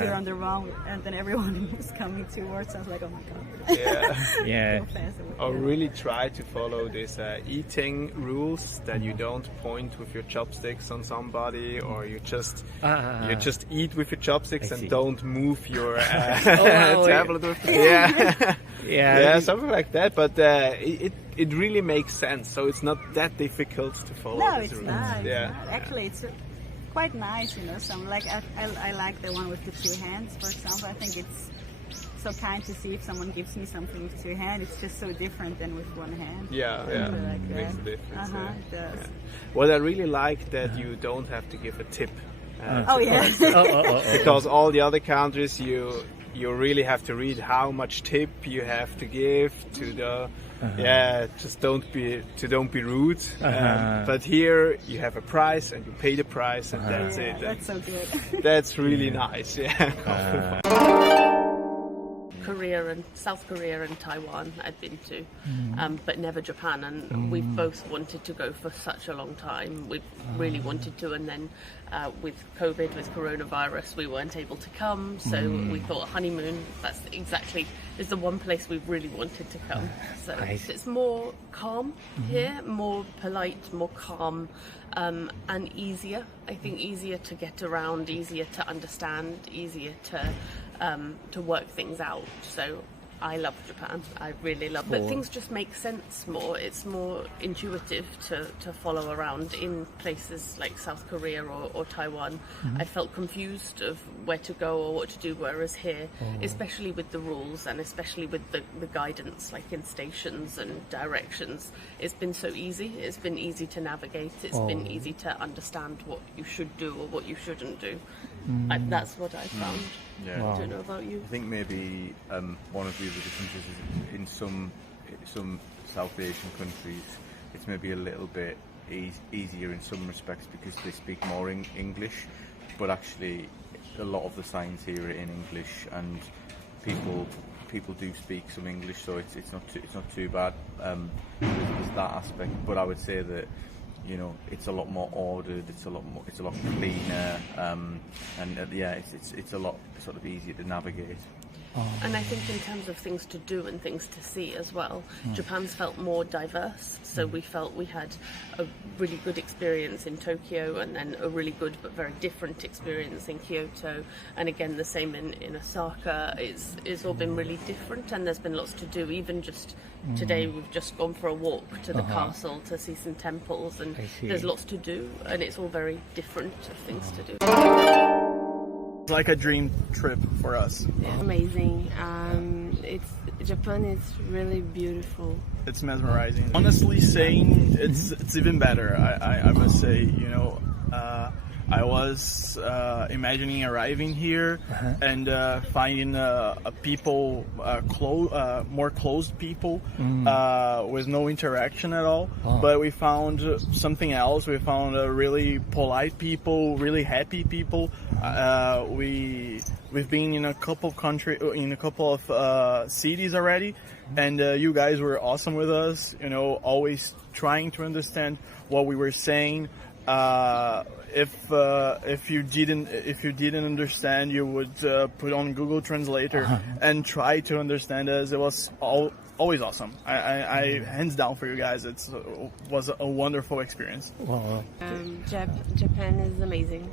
you're on the wrong, and then everyone is coming towards us, like, oh my god. Or really try to follow this eating rules, that you don't point with your chopsticks on somebody, or you just eat with your chopsticks and don't move your tablet with something like that. But it really makes sense, so it's not that difficult to follow. No, it's not. Actually, it's quite nice, Some like I like the one with the two hands, for example. I think it's so kind to see if someone gives me something with two hands. It's just so different than with one hand. It makes a difference. It does. What I really like, that you don't have to give a tip. Because all the other countries, you really have to read how much tip you have to give to the just don't be rude. But here you have a price and you pay the price, and that's it. That's so good. That's really nice. South Korea and Taiwan I'd been to, but never Japan, and we've both wanted to go for such a long time. We really wanted to, and then with COVID, with coronavirus, we weren't able to come, so we thought honeymoon, is the one place we really wanted to come. So it's more calm here, more polite, more calm, and easier. I think easier to get around, easier to understand, easier to work things out. So I love Japan. I really love it. But things just make sense more. It's more intuitive to follow around in places like South Korea or Taiwan. I felt confused of where to go or what to do, whereas here, especially with the rules and especially with the guidance, like in stations and directions, it's been so easy. It's been easy to navigate. It's been easy to understand what you should do or what you shouldn't do. That's what I found. Yeah. I don't know about you. I think maybe one of the other differences is in some South Asian countries, it's maybe a little bit easier in some respects because they speak more in English, but actually a lot of the signs here are in English, and people do speak some English, so it's not too bad. There's that aspect, but I would say that, you know, it's a lot more ordered, it's a lot cleaner, and it's a lot sort of easier to navigate. And I think in terms of things to do and things to see as well, Japan's felt more diverse. So we felt we had a really good experience in Tokyo, and then a really good but very different experience in Kyoto. And again, the same in Osaka. It's all been really different, and there's been lots to do. Even just today, we've just gone for a walk to the castle to see some temples, and there's lots to do, and it's all very different things to do. It's like a dream trip for us. Amazing. Japan is really beautiful. It's mesmerizing. Honestly saying, it's even better. I must say, you know, I was imagining arriving here and finding people, more closed people with no interaction at all. But we found something else. We found really polite people, really happy people. We've been in a couple of cities already, and you guys were awesome with us. You know, always trying to understand what we were saying. If you didn't understand, you would put on Google Translator and try to understand us. It was always awesome. I hands down for you guys. It was a wonderful experience. Wow. Japan is amazing.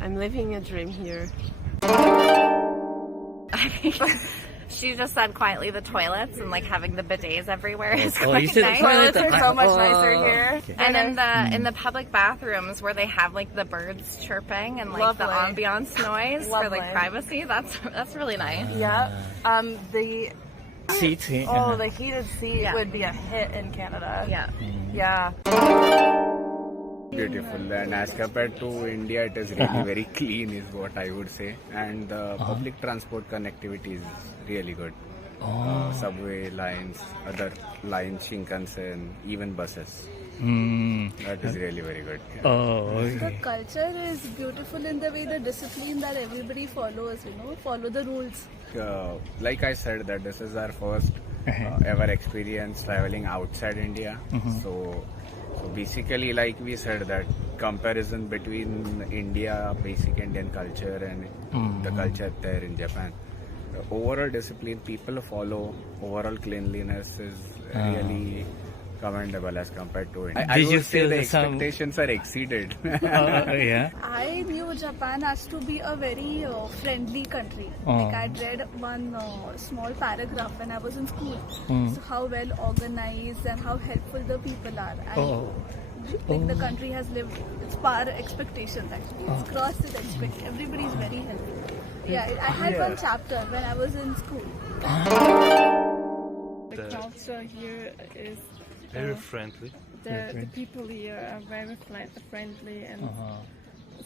I'm living a dream here. She just said quietly the toilets and like having the bidets everywhere is quite nice. The toilets are so much nicer here. Okay. And in the public bathrooms where they have like the birds chirping and like the ambiance noise for like privacy, that's really nice. Yeah. The seat. The heated seat would be a hit in Canada. Yeah. Yeah. Beautiful, and as compared to India, it is really very clean is what I would say, and the public transport connectivity is really good. Subway lines, other lines, Shinkansen, even buses. That is really very good. The culture is beautiful in the way the discipline that everybody follows, follow the rules. Like I said, that this is our first ever experience traveling outside India. So basically, like we said, that comparison between India, basic Indian culture, and the culture there in Japan. Overall discipline people follow, overall cleanliness is really commendable as compared to India. I would say the expectations are exceeded. I knew Japan has to be a very friendly country. Like I'd read one small paragraph when I was in school. So how well organized and how helpful the people are. And the country has lived its par expectations actually. It's crossed its expectations. Everybody is very helpful. Yeah, I had one chapter when I was in school. The culture here is very friendly. The people here are very friendly and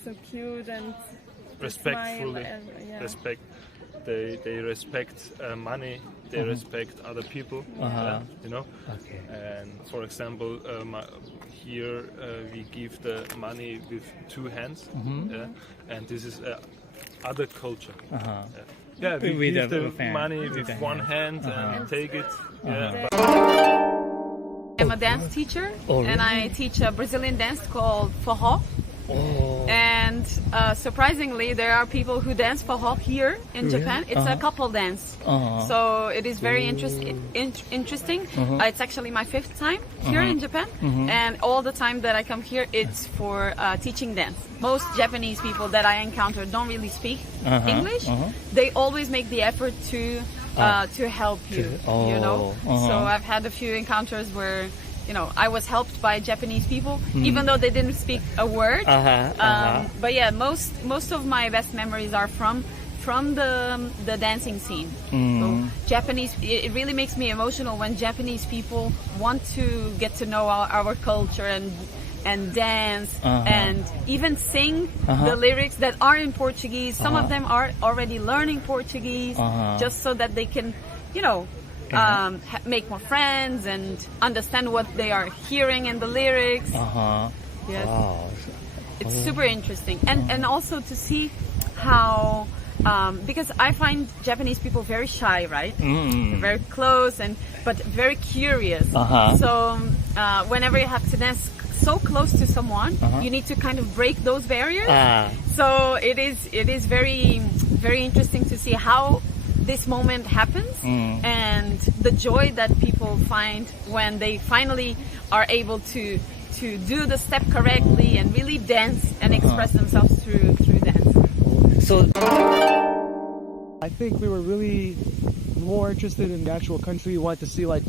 so cute and respectful. Respect. They respect money. They respect other people. You know. Okay. And for example, here we give the money with two hands, and this is other culture. Yeah, we with give the the fan. money with one hand and take it. Yeah. I'm a dance teacher, Oh, and I really? teach a Brazilian dance called forró. Oh. And surprisingly, there are people who dance forró here in Really? Japan. It's a couple dance, so it is very interesting. It's actually my 5th time here in Japan, and all the time that I come here, it's for teaching dance. Most Japanese people that I encounter don't really speak English. They always make the effort to help you. You know, so I've had a few encounters where, you know, I was helped by Japanese people, even though they didn't speak a word. But yeah, most of my best memories are from the dancing scene. So Japanese, it really makes me emotional when Japanese people want to get to know our culture and dance and even sing the lyrics that are in Portuguese. Some of them are already learning Portuguese just so that they can, you know, make more friends and understand what they are hearing in the lyrics. Yes. Wow. It's super interesting. And also to see how, because I find Japanese people very shy, right? They're very close but very curious. So whenever you have to dance so close to someone, you need to kind of break those barriers. So it is very, very interesting to see how this moment happens and the joy that people find when they finally are able to do the step correctly and really dance and express themselves through dance. So I think we were really more interested in the actual country. We wanted to see like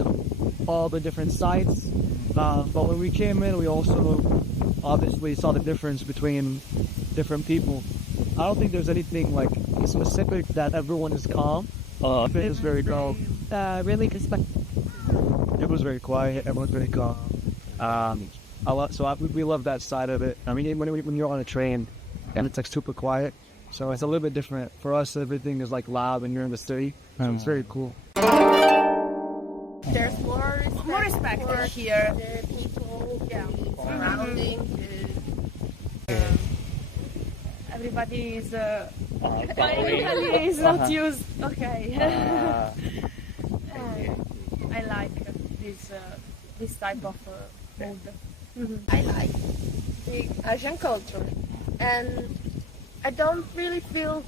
all the different sites. But when we came in, we also obviously saw the difference between different people. I don't think there's anything like specific that everyone is calm. It is very calm. Really respectful. Everyone's very quiet. Everyone's very calm. We love that side of it. I mean, when you're on a train and it's like super quiet, so it's a little bit different. For us, everything is like loud when you're in the city. It's very cool. There's more respect for here. The people, surrounding. Everybody is is not used. Okay. I like this type of food. I like the Asian culture, and I don't really feel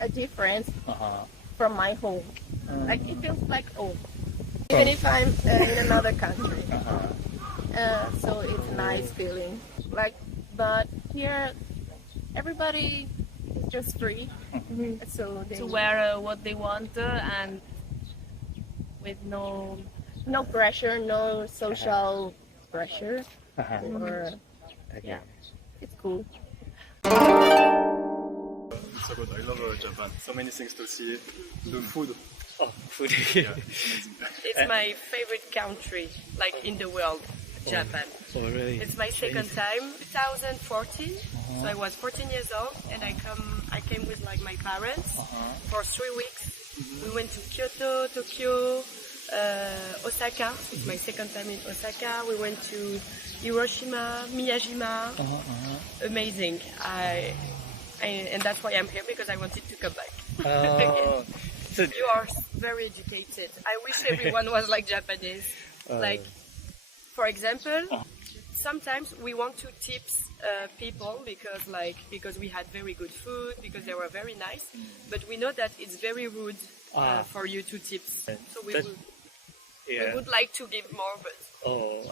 a difference from my home. Like it feels like home, even if I'm in another country. So it's a nice feeling. But here, everybody is just free, so they To wear what they want and with no pressure, no social pressure. It's cool. So good. I love Japan. So many things to see. The food. Food. Yeah, amazing. It's my favorite country, like in the world, Japan. Oh, really? It's my second time, 2014. So I was 14 years old, and I came with like my parents for 3 weeks. We went to Kyoto, Tokyo, Osaka. It's my second time in Osaka. We went to Hiroshima, Miyajima. Amazing. And that's why I'm here, because I wanted to come back. Again. So you are very educated. I wish everyone was like Japanese. Like, for example, sometimes we want to tip people because we had very good food, because they were very nice. But we know that it's very rude for you to tip. So we would like to give more, but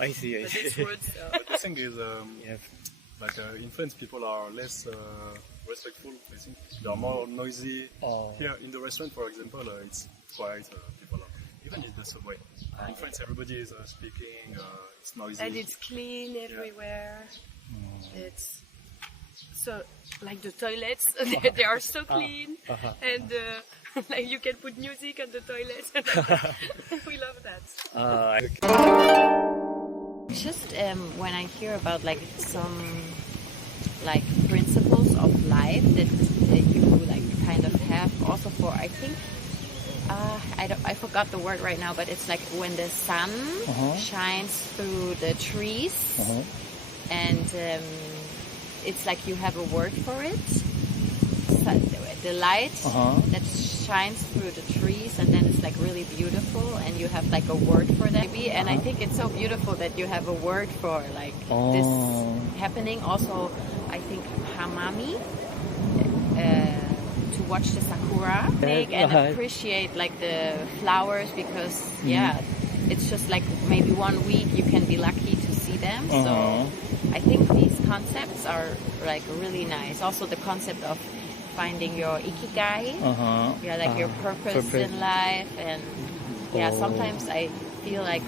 I see. but it's rude. So. But the thing is, in France, people are less respectful. I think they are more noisy. Here in the restaurant, for example, it's quiet. People are, even in the subway. In France, everybody is speaking. It's noisy. And it's clean everywhere. It's so like the toilets. They are so clean, and like you can put music on the toilet. We love that. Just when I hear about like some like principles of life that you like kind of have also for, I think I forgot the word right now, but it's like when the sun shines through the trees and it's like you have a word for it. The light that shines through the trees, and then it's like really beautiful, and you have like a word for that. And I think it's so beautiful that you have a word for like this happening. Also, I think hamami, to watch the sakura and appreciate like the flowers, because it's just like maybe 1 week you can be lucky to see them. So I think these concepts are like really nice. Also the concept of finding your ikigai, like your purpose in life. And sometimes I feel like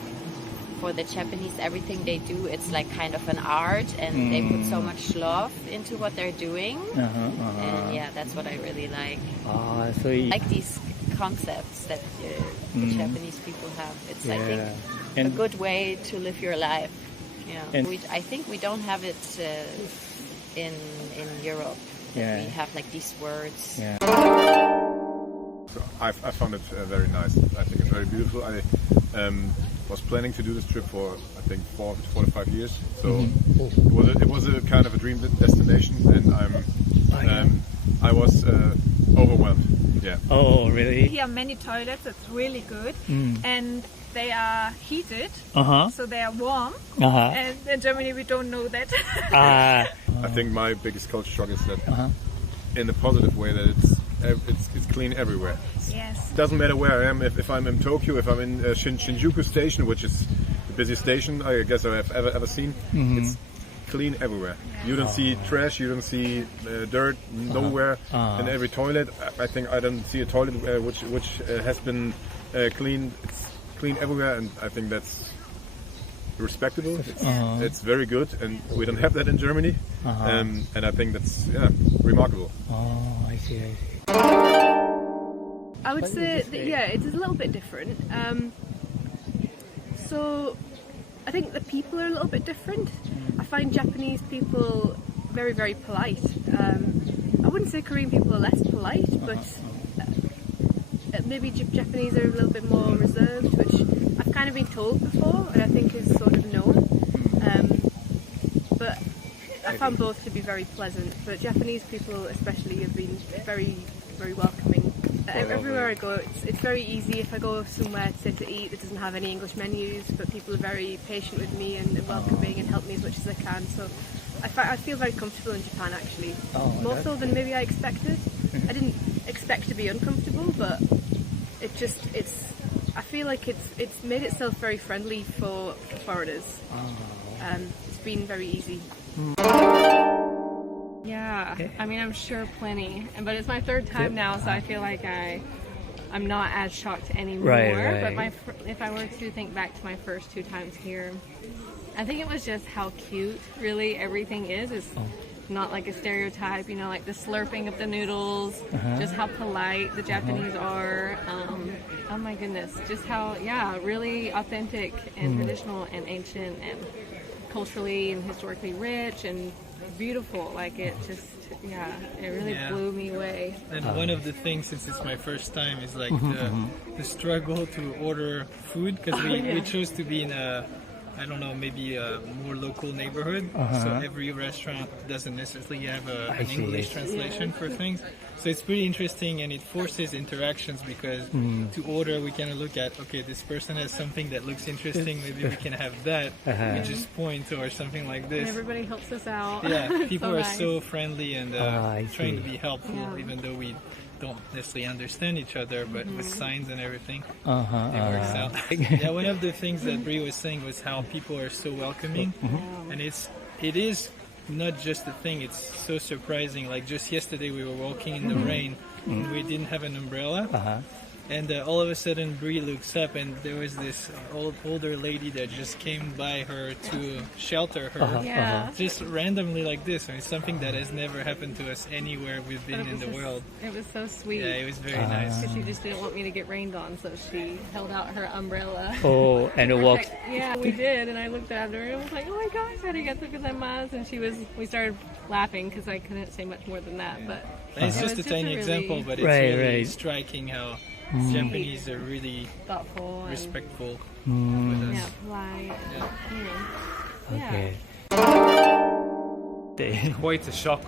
for the Japanese, everything they do, it's like kind of an art, and they put so much love into what they're doing. And that's what I really like. So like these concepts that the Japanese people have. It's I think a good way to live your life. I think we don't have it in Europe. We have like these words. So I found it very nice. I think it's very beautiful. I was planning to do this trip for I think 4 to 5 years. So it was a kind of a dream destination, and I was overwhelmed. Yeah. Oh, really? Here are many toilets. It's really good, and they are heated, so they are warm. And in Germany, we don't know that. I think my biggest culture shock is that, in a positive way, that it's clean everywhere. Yes. It doesn't matter where I am. If I'm in Tokyo, if I'm in Shinjuku Station, which is the busiest station I guess I have ever seen, it's clean everywhere. You don't see trash, you don't see dirt nowhere in every toilet. I think I don't see a toilet which has been cleaned. It's clean everywhere, and I think that's respectable. It's very good, and we don't have that in Germany. And I think that's remarkable. I see. I would say that, it is a little bit different. So I think the people are a little bit different. I find Japanese people very, very polite. I wouldn't say Korean people are less polite, but maybe Japanese are a little bit more reserved, which I've kind of been told before, and I think is sort of known. But I found both to be very pleasant. But Japanese people especially have been very, very welcoming. Everywhere I go, it's very easy. If I go somewhere to eat that doesn't have any English menus, but people are very patient with me and welcoming and help me as much as I can. So I feel very comfortable in Japan, actually. More so than maybe I expected. I didn't expect to be uncomfortable, but I feel like it's made itself very friendly for foreigners. It's been very easy. Yeah, I mean, I'm sure plenty, but it's my third time now, so I feel like I'm not as shocked anymore. Right. But if I were to think back to my first 2 times here, I think it was just how cute really everything is. It's not like a stereotype, like the slurping of the noodles, just how polite the Japanese are. Oh my goodness, just how, really authentic and traditional and ancient and culturally and historically rich and beautiful. Like it really blew me away. And one of the things, since it's my first time, is like the struggle to order food, because we chose to be in maybe a more local neighborhood, so every restaurant doesn't necessarily have an English translation for things. So it's pretty interesting, and it forces interactions, because to order we kind of look at, okay, this person has something that looks interesting, maybe we can have that. We just point or something like this. And everybody helps us out. Yeah, people are so friendly and trying to be helpful, even though we don't necessarily understand each other, but with signs and everything, it works out. One of the things that Brie was saying was how people are so welcoming, and it is not just a thing, it's so surprising. Like just yesterday we were walking in the rain and we didn't have an umbrella, and all of a sudden Brie looks up and there was this older lady that just came by her to shelter her, just randomly like this. I mean, something that has never happened to us anywhere we've been in the world. It was so sweet. Yeah, it was very nice. Because she just didn't want me to get rained on, so she held out her umbrella. And it walked. Yeah, we did, and I looked at her and I was like, oh my gosh, arigatou gozaimasu. And we started laughing because I couldn't say much more than that. But it's just a tiny example, but it's really striking how Japanese are really thoughtful, respectful with us. Yeah, polite. Quite a shock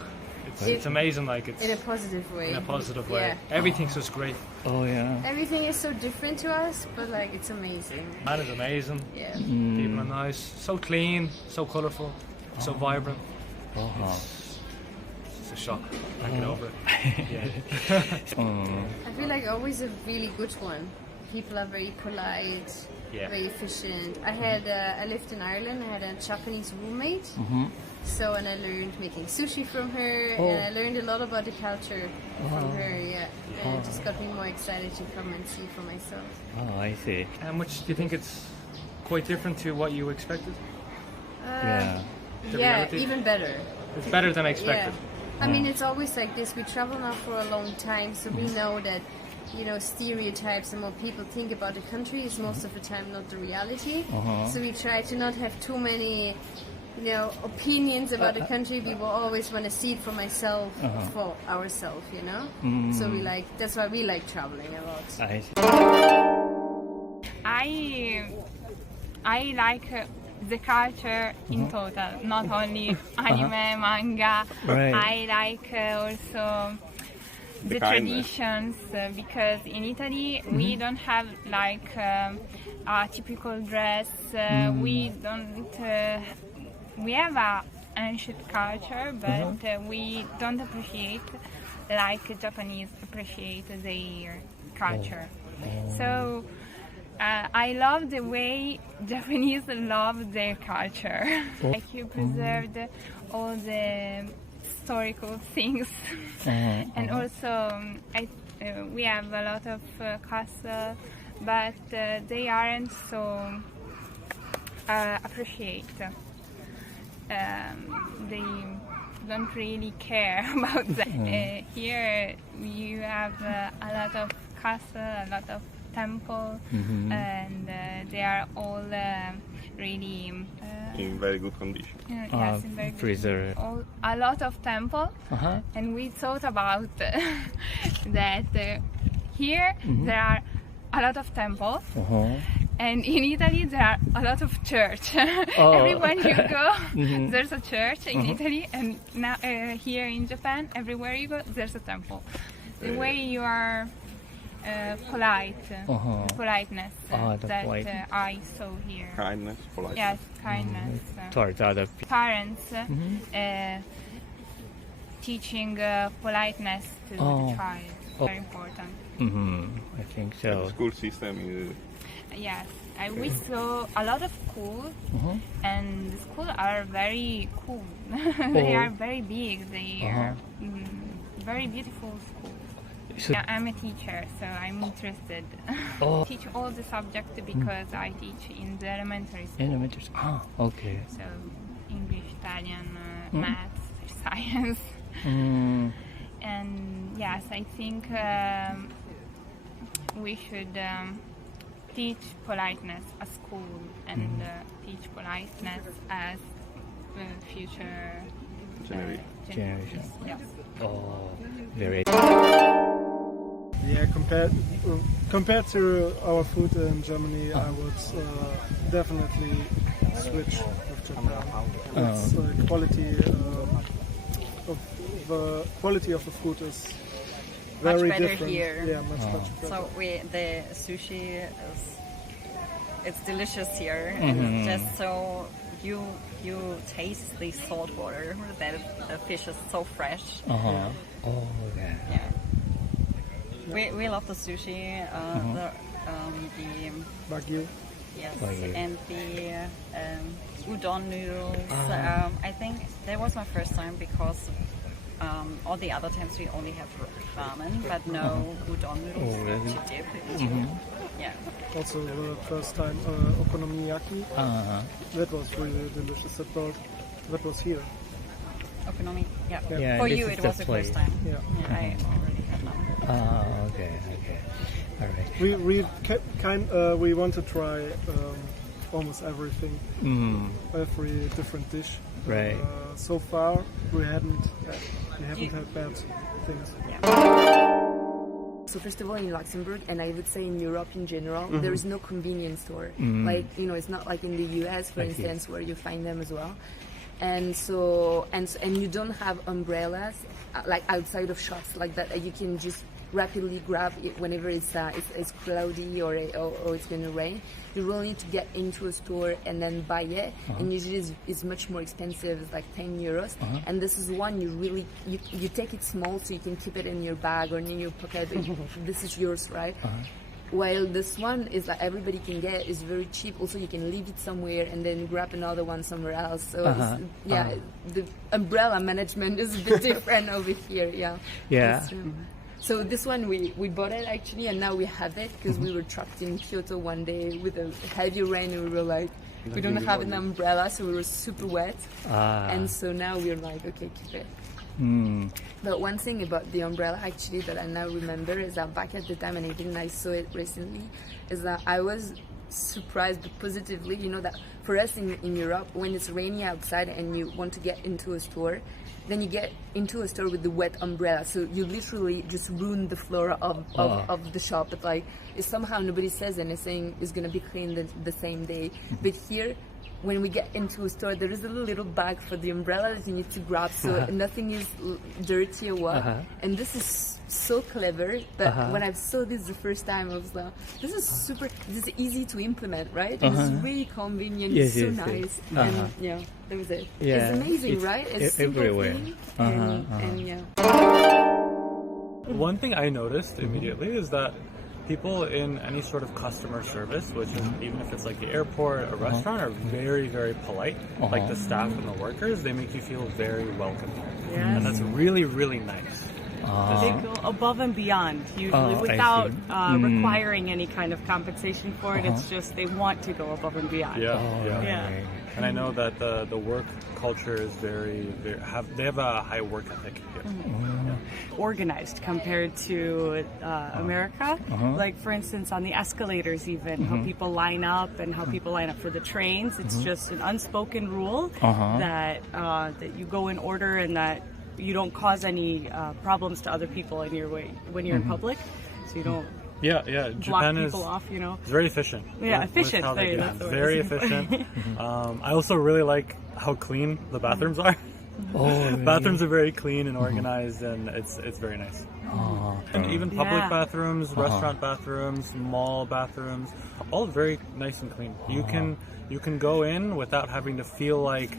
It's amazing. Like it's in a positive way. In a positive way. Yeah. Everything's just great. Oh yeah. Everything is so different to us, but like it's amazing. Man is amazing. Yeah. People are nice. So clean. So colourful. So vibrant. It's a shock. I get over it. Yeah. I feel like always a really good one. People are very polite. Yeah. Very efficient. I lived in Ireland. I had a Japanese roommate. So, and I learned making sushi from her, and I learned a lot about the culture from her, and it just got me more excited to come and see for myself. Oh, I see. How much do you think it's quite different to what you expected? Yeah, even better. It's better than expected. Yeah. I mean, it's always like this. We travel now for a long time, so we know that, you know, stereotypes and what people think about the country is most of the time not the reality. So we try to not have too many, you know, opinions about the country. We will always want to see it for myself, for ourselves, you know. So that's why we like traveling a lot. I like the culture in total, not only anime, manga. Right. I like also the traditions, because in Italy we don't have like a typical dress. We don't. We have an ancient culture, but we don't appreciate like Japanese appreciate their culture. So I love the way Japanese love their culture. Like you preserved all the historical things, and also we have a lot of castles, but they aren't so appreciate. They don't really care about that. Here you have a lot of castles, a lot of temples, and they are all really in very good condition. Yes, in very good preserved. condition. A lot of temples, and we thought about that here there are a lot of temples. And in Italy, there are a lot of church. Everywhere you go, there's a church in Italy, and now here in Japan, everywhere you go, there's a temple. The way you are politeness that I saw here. Kindness, politeness. Yes, kindness. Towards other people. Parents teaching politeness to the child. Very important. I think so. The school system is... Yes, we saw a lot of schools, and the schools are very cool. They are very big. They are very beautiful schools. So I'm a teacher, so I'm interested. Teach all the subjects because I teach in the elementary school. Elementary school. Okay. So English, Italian, maths, science. And yes, I think we should teach politeness at school and teach politeness as future generations. Yes. Very. Yeah, compared to our food in Germany, I would definitely switch with Japan. It's quality of the food is very much better different here. Yeah, much better. So the sushi it's delicious here, and just so you taste the salt water. That the fish is so fresh. Yeah. We love the sushi. The Wagyu. Yes, and the udon noodles. I think that was my first time because all the other times we only have ramen, but no udon noodles to dip into. Yeah. Also the first time okonomiyaki. That was really delicious. That was here. Okonomi, Yeah, for this you is it the was the place. first time. Yeah. I already had ramen. Okay. All right. We want to try almost everything, every different dish. Right. So far, we haven't had bad things. So first of all, in Luxembourg, and I would say in Europe in general, there is no convenience store. Like, it's not like in the US, for instance, where you find them as well. and you don't have umbrellas like outside of shops like that. You can just rapidly grab it whenever it's cloudy or it's going to rain. You really need to get into a store and then buy it, and usually it's much more expensive. It's like 10 euros. And this is one you take it small so you can keep it in your bag or in your pocket. This is yours, right? While this one is like everybody can get, is very cheap. Also, you can leave it somewhere and then grab another one somewhere else. So the umbrella management is a bit different over here. Yeah. So this one we bought it actually, and now we have it because we were trapped in Kyoto one day with a heavy rain, and we were like, we don't have an umbrella, so we were super wet. And so now we're like, okay, keep it. But one thing about the umbrella actually that I now remember is that back at the time, and even I saw it recently, is that I was surprised but positively, you know, that for us in Europe, when it's rainy outside and you want to get into a store, then you get into a store with the wet umbrella, so you literally just ruin the floor of the shop. But like, if somehow nobody says anything, it's gonna be cleaned the same day. But here, when we get into a store, there is a little bag for the umbrella that you need to grab, so nothing is dirty or what. And this is so clever. But when I saw this the first time, I was like, this is easy to implement, right? It's really convenient. It's so nice. And yeah, that was it. It's amazing, right? It's super everywhere. clean. And yeah. One thing I noticed immediately is that people in any sort of customer service, which is even if it's like the airport, a restaurant, are very, very polite. Like the staff and the workers, they make you feel very welcome. And that's really, really nice. They go above and beyond, usually, without requiring any kind of compensation for it. It's just they want to go above and beyond. And I know that the work culture is they have a high work ethic here. Organized compared to America. Like, for instance, on the escalators even, how people line up and how people line up for the trains. It's just an unspoken rule that you go in order and that you don't cause any problems to other people in your way when you're in public. So you don't Japan block people off, you know. It's very efficient. Efficient. Very efficient. I also really like how clean the bathrooms are. Bathrooms are very clean and organized, and it's very nice. And even public bathrooms, restaurant bathrooms, mall bathrooms, all very nice and clean. You can go in without having to feel like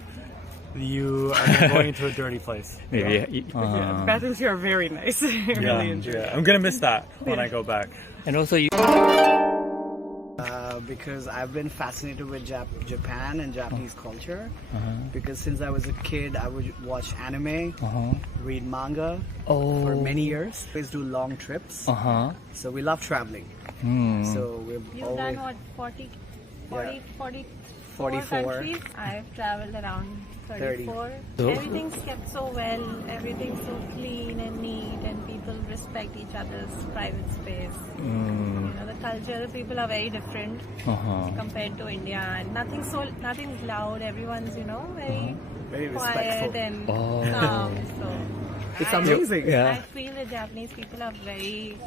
you are going into a dirty place. Bathrooms here are very nice. I really enjoy it. I'm gonna miss that when I go back. And also because I've been fascinated with Japan and Japanese culture. Because since I was a kid, I would watch anime, read manga for many years. Always do long trips. So we love traveling. So You've done what, 44 countries? I've traveled around 34. Everything's kept so well, everything's so clean and neat, and people respect each other's private space. You know, the culture of people are very different compared to India, and nothing's loud. Everyone's, you know, very quiet and calm. So it's amazing. I feel the Japanese people are very,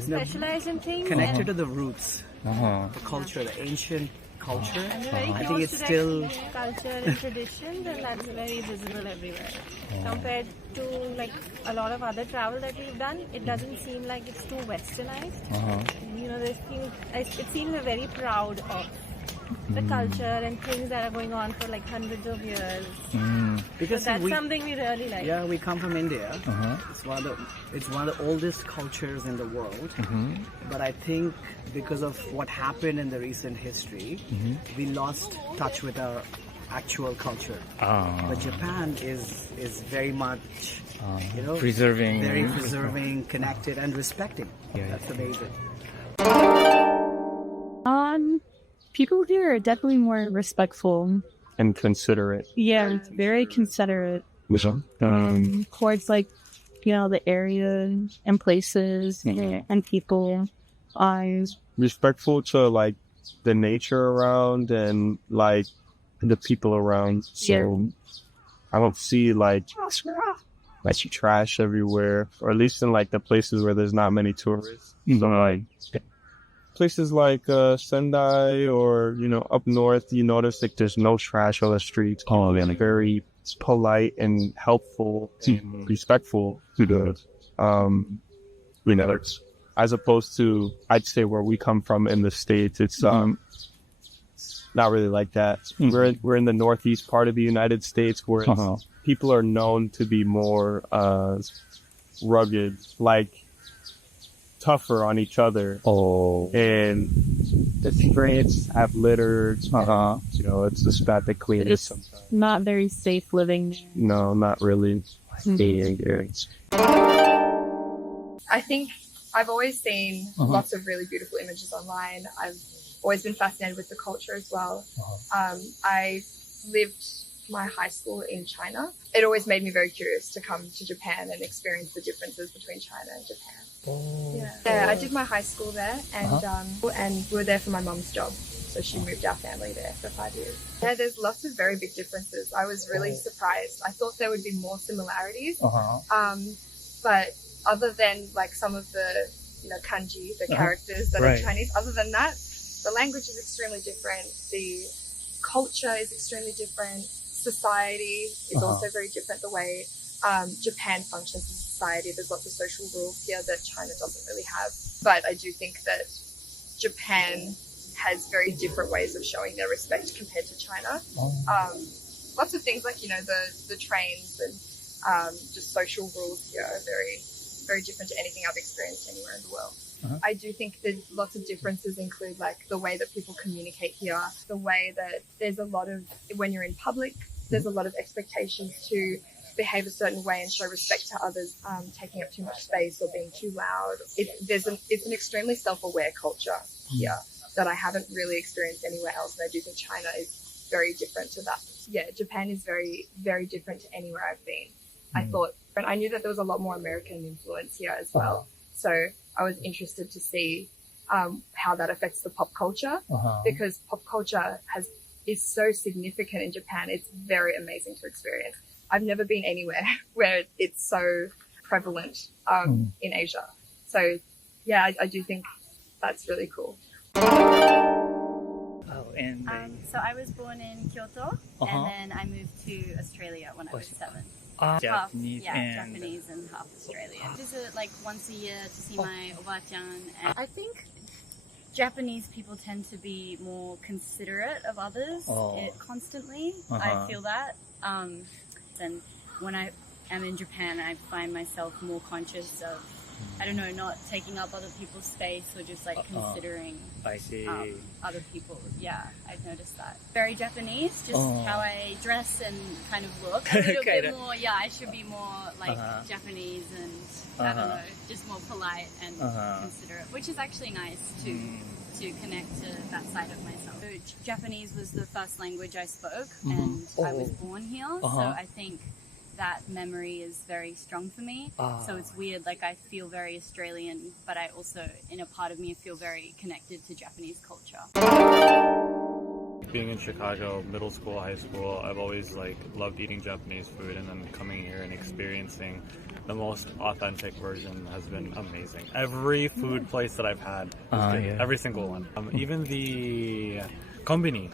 specialized in things. Connected to the roots, the culture, the ancient culture. And they're very I think close it's to still their culture and traditions, and that's very visible everywhere. Compared to like a lot of other travel that we've done, it doesn't seem like it's too westernized. You know, it seems we're very proud of the culture and things that are going on for like hundreds of years. Because so that's something we really like. Yeah, we come from India. It's one of the oldest cultures in the world. But I think because of what happened in the recent history, we lost touch with our actual culture. But Japan is very much, preserving, connected, and respecting. That's amazing. People here are definitely more respectful and considerate. Yeah, very considerate. Towards like, the area and places and people. Respectful to like the nature around and like the people around. So I don't see like trash everywhere, or at least in like the places where there's not many tourists. So like places like Sendai or, you know, up north, you notice like there's no trash on the streets. Oh, man. Very polite and helpful and respectful to the, you know, as opposed to, I'd say where we come from in the States, it's not really like that. We're in the northeast part of the United States where people are known to be more rugged, like tougher on each other. And the streets have litter. You know, it's just bad to clean it sometimes. Not very safe living there. No, not really. I think I've always seen lots of really beautiful images online. I've always been fascinated with the culture as well. I lived my high school in China. It always made me very curious to come to Japan and experience the differences between China and Japan. Yeah, I did my high school there, and we were there for my mum's job. So she moved our family there for 5 years. Yeah, there's lots of very big differences. I was really surprised. I thought there would be more similarities. But other than like some of the, you know, kanji, the characters that are Chinese, other than that, the language is extremely different. The culture is extremely different. Society is also very different. The way Japan functions as a society, there's lots of social rules here that China doesn't really have. But I do think that Japan has very different ways of showing their respect compared to China. Lots of things like, you know, the trains and just social rules here are very, very different to anything I've experienced anywhere in the world. I do think that lots of differences include like the way that people communicate here, the way that there's a lot of, when you're in public, there's a lot of expectations to behave a certain way and show respect to others, taking up too much space or being too loud. It's an extremely self-aware culture here that I haven't really experienced anywhere else, and I do think China is very different to that. Yeah, Japan is very, very different to anywhere I've been. I thought, but I knew that there was a lot more American influence here as well. So I was interested to see how that affects the pop culture, because pop culture is so significant in Japan. It's very amazing to experience. I've never been anywhere where it's so prevalent in Asia. So yeah, I do think that's really cool. So I was born in Kyoto, and then I moved to Australia when I was 7. Japanese, Japanese and half Australian. I visit like once a year to see my oba-chan. And I think Japanese people tend to be more considerate of others constantly. I feel that. And when I am in Japan, I find myself more conscious of, I don't know, not taking up other people's space or just like considering other people. Yeah, I've noticed that. Very Japanese, just how I dress and kind of look. A little bit more, I should be more like Japanese and, I don't know, just more polite and considerate, which is actually nice to connect to that side of myself. So Japanese was the first language I spoke, and I was born here, so I think that memory is very strong for me. So it's weird, like I feel very Australian, but I also, in a part of me, feel very connected to Japanese culture. Being in Chicago, middle school, high school, I've always like loved eating Japanese food, and then coming here and experiencing the most authentic version has been amazing. Every food place that I've had, every single one. Even the konbini,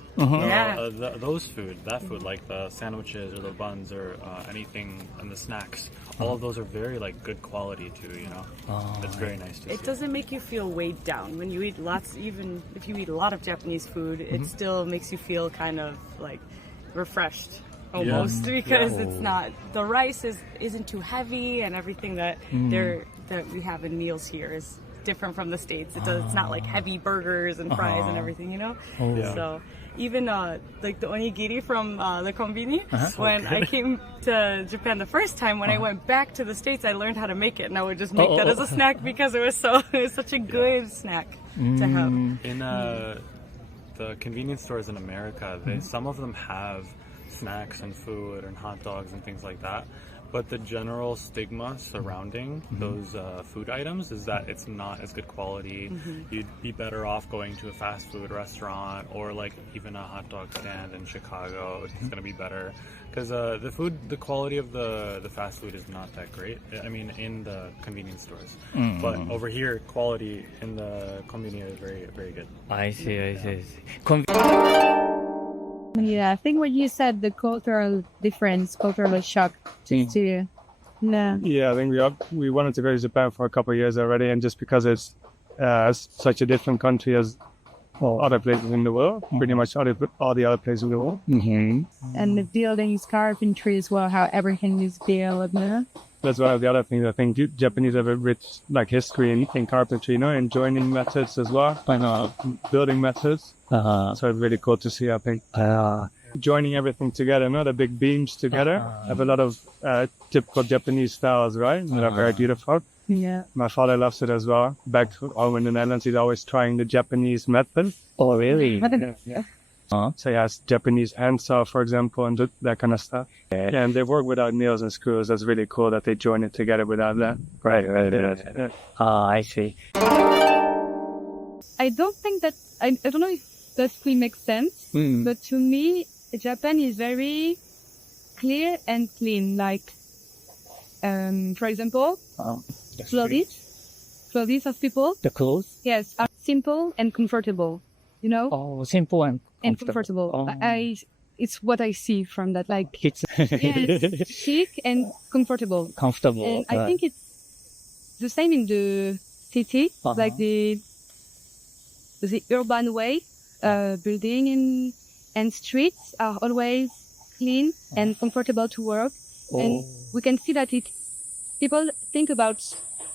those food, like the sandwiches or the buns or anything and the snacks, all of those are very like good quality too, you know. It's very nice to see. It doesn't make you feel weighed down when you eat lots. Even if you eat a lot of Japanese food, it still makes you feel kind of like refreshed almost, because it's not, the rice isn't too heavy, and everything that we have in meals here is different from the States. It's not like heavy burgers and fries and everything, you know. So even like the onigiri from the konbini, when I came to Japan the first time, when I went back to the States, I learned how to make it, and I would just make that as a snack because it was such a good snack to have. In the convenience stores in America, some of them have snacks and food and hot dogs and things like that. But the general stigma surrounding those food items is that it's not as good quality. You'd be better off going to a fast food restaurant or like even a hot dog stand in Chicago. It's going to be better because the quality of the fast food is not that great. I mean, in the convenience stores, but over here, quality in the convenience is very, very good. I see. Yeah, I think what you said, the cultural difference, cultural shock, just to, Yeah, I think we wanted to go to Japan for a couple of years already, and just because it's such a different country as other places in the world, pretty much all the other places in the world. And the buildings, carpentry as well, how everything is built. That's one of the other things. I think Japanese have a rich history in carpentry, and joining methods as well, building methods. So it's really cool to see, I think. Joining everything together, the big beams together, have a lot of typical Japanese styles, right? That are very beautiful. Yeah. My father loves it as well. Back home in the Netherlands, he's always trying the Japanese method. Oh, really? Yeah. So he has Japanese handsaw, for example, and that kind of stuff. Yeah, and they work without nails and screws. That's really cool that they join it together without that. Right. I see. I don't think that, I don't know if that will make sense, but to me, Japan is very clear and clean. For example, clothes of people. The clothes? Yes, are simple and comfortable. Oh, simple and comfortable. It's what I see from that. It's yes, chic and comfortable. Comfortable. And I think it's the same in the city, the urban way. Building and streets are always clean and comfortable to work. And we can see that people think about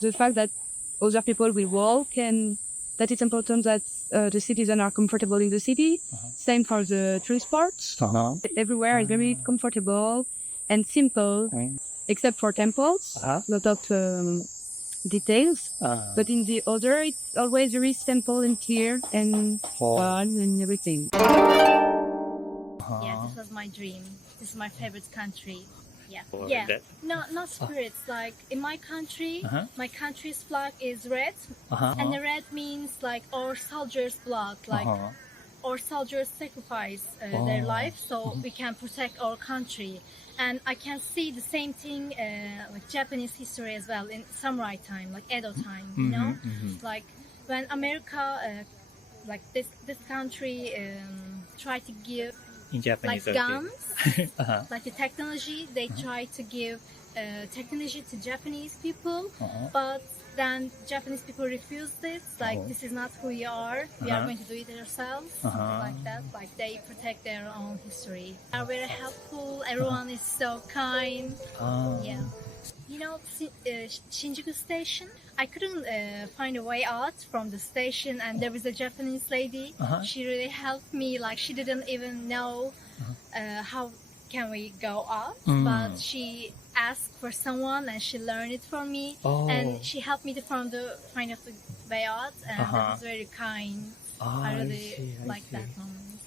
the fact that other people will walk and that it's important that the citizens are comfortable in the city. Same for the transport. Everywhere is very comfortable and simple, except for temples. Lot of details. But in the other, it's always very simple and clear and fun and everything. Yeah, this was my dream. This is my favorite country. Yeah. No, not spirits. In my country, my country's flag is red, and the red means our soldiers' blood, our soldiers sacrifice their life so we can protect our country. And I can see the same thing Japanese history as well in samurai time, Edo time. When America, this country, tried to give. In Japanese, guns, the technology, they try to give technology to Japanese people, but then Japanese people refuse this. This is not who we are. We are going to do it ourselves. Like that. They protect their own history. They are very helpful. Everyone is so kind. Yeah. Shinjuku Station, I couldn't find a way out from the station, and there was a Japanese lady. She really helped me. She didn't even know how can we go out, but she asked for someone and she learned it for me, and she helped me to find the way out, and that was very kind. I really like that moment.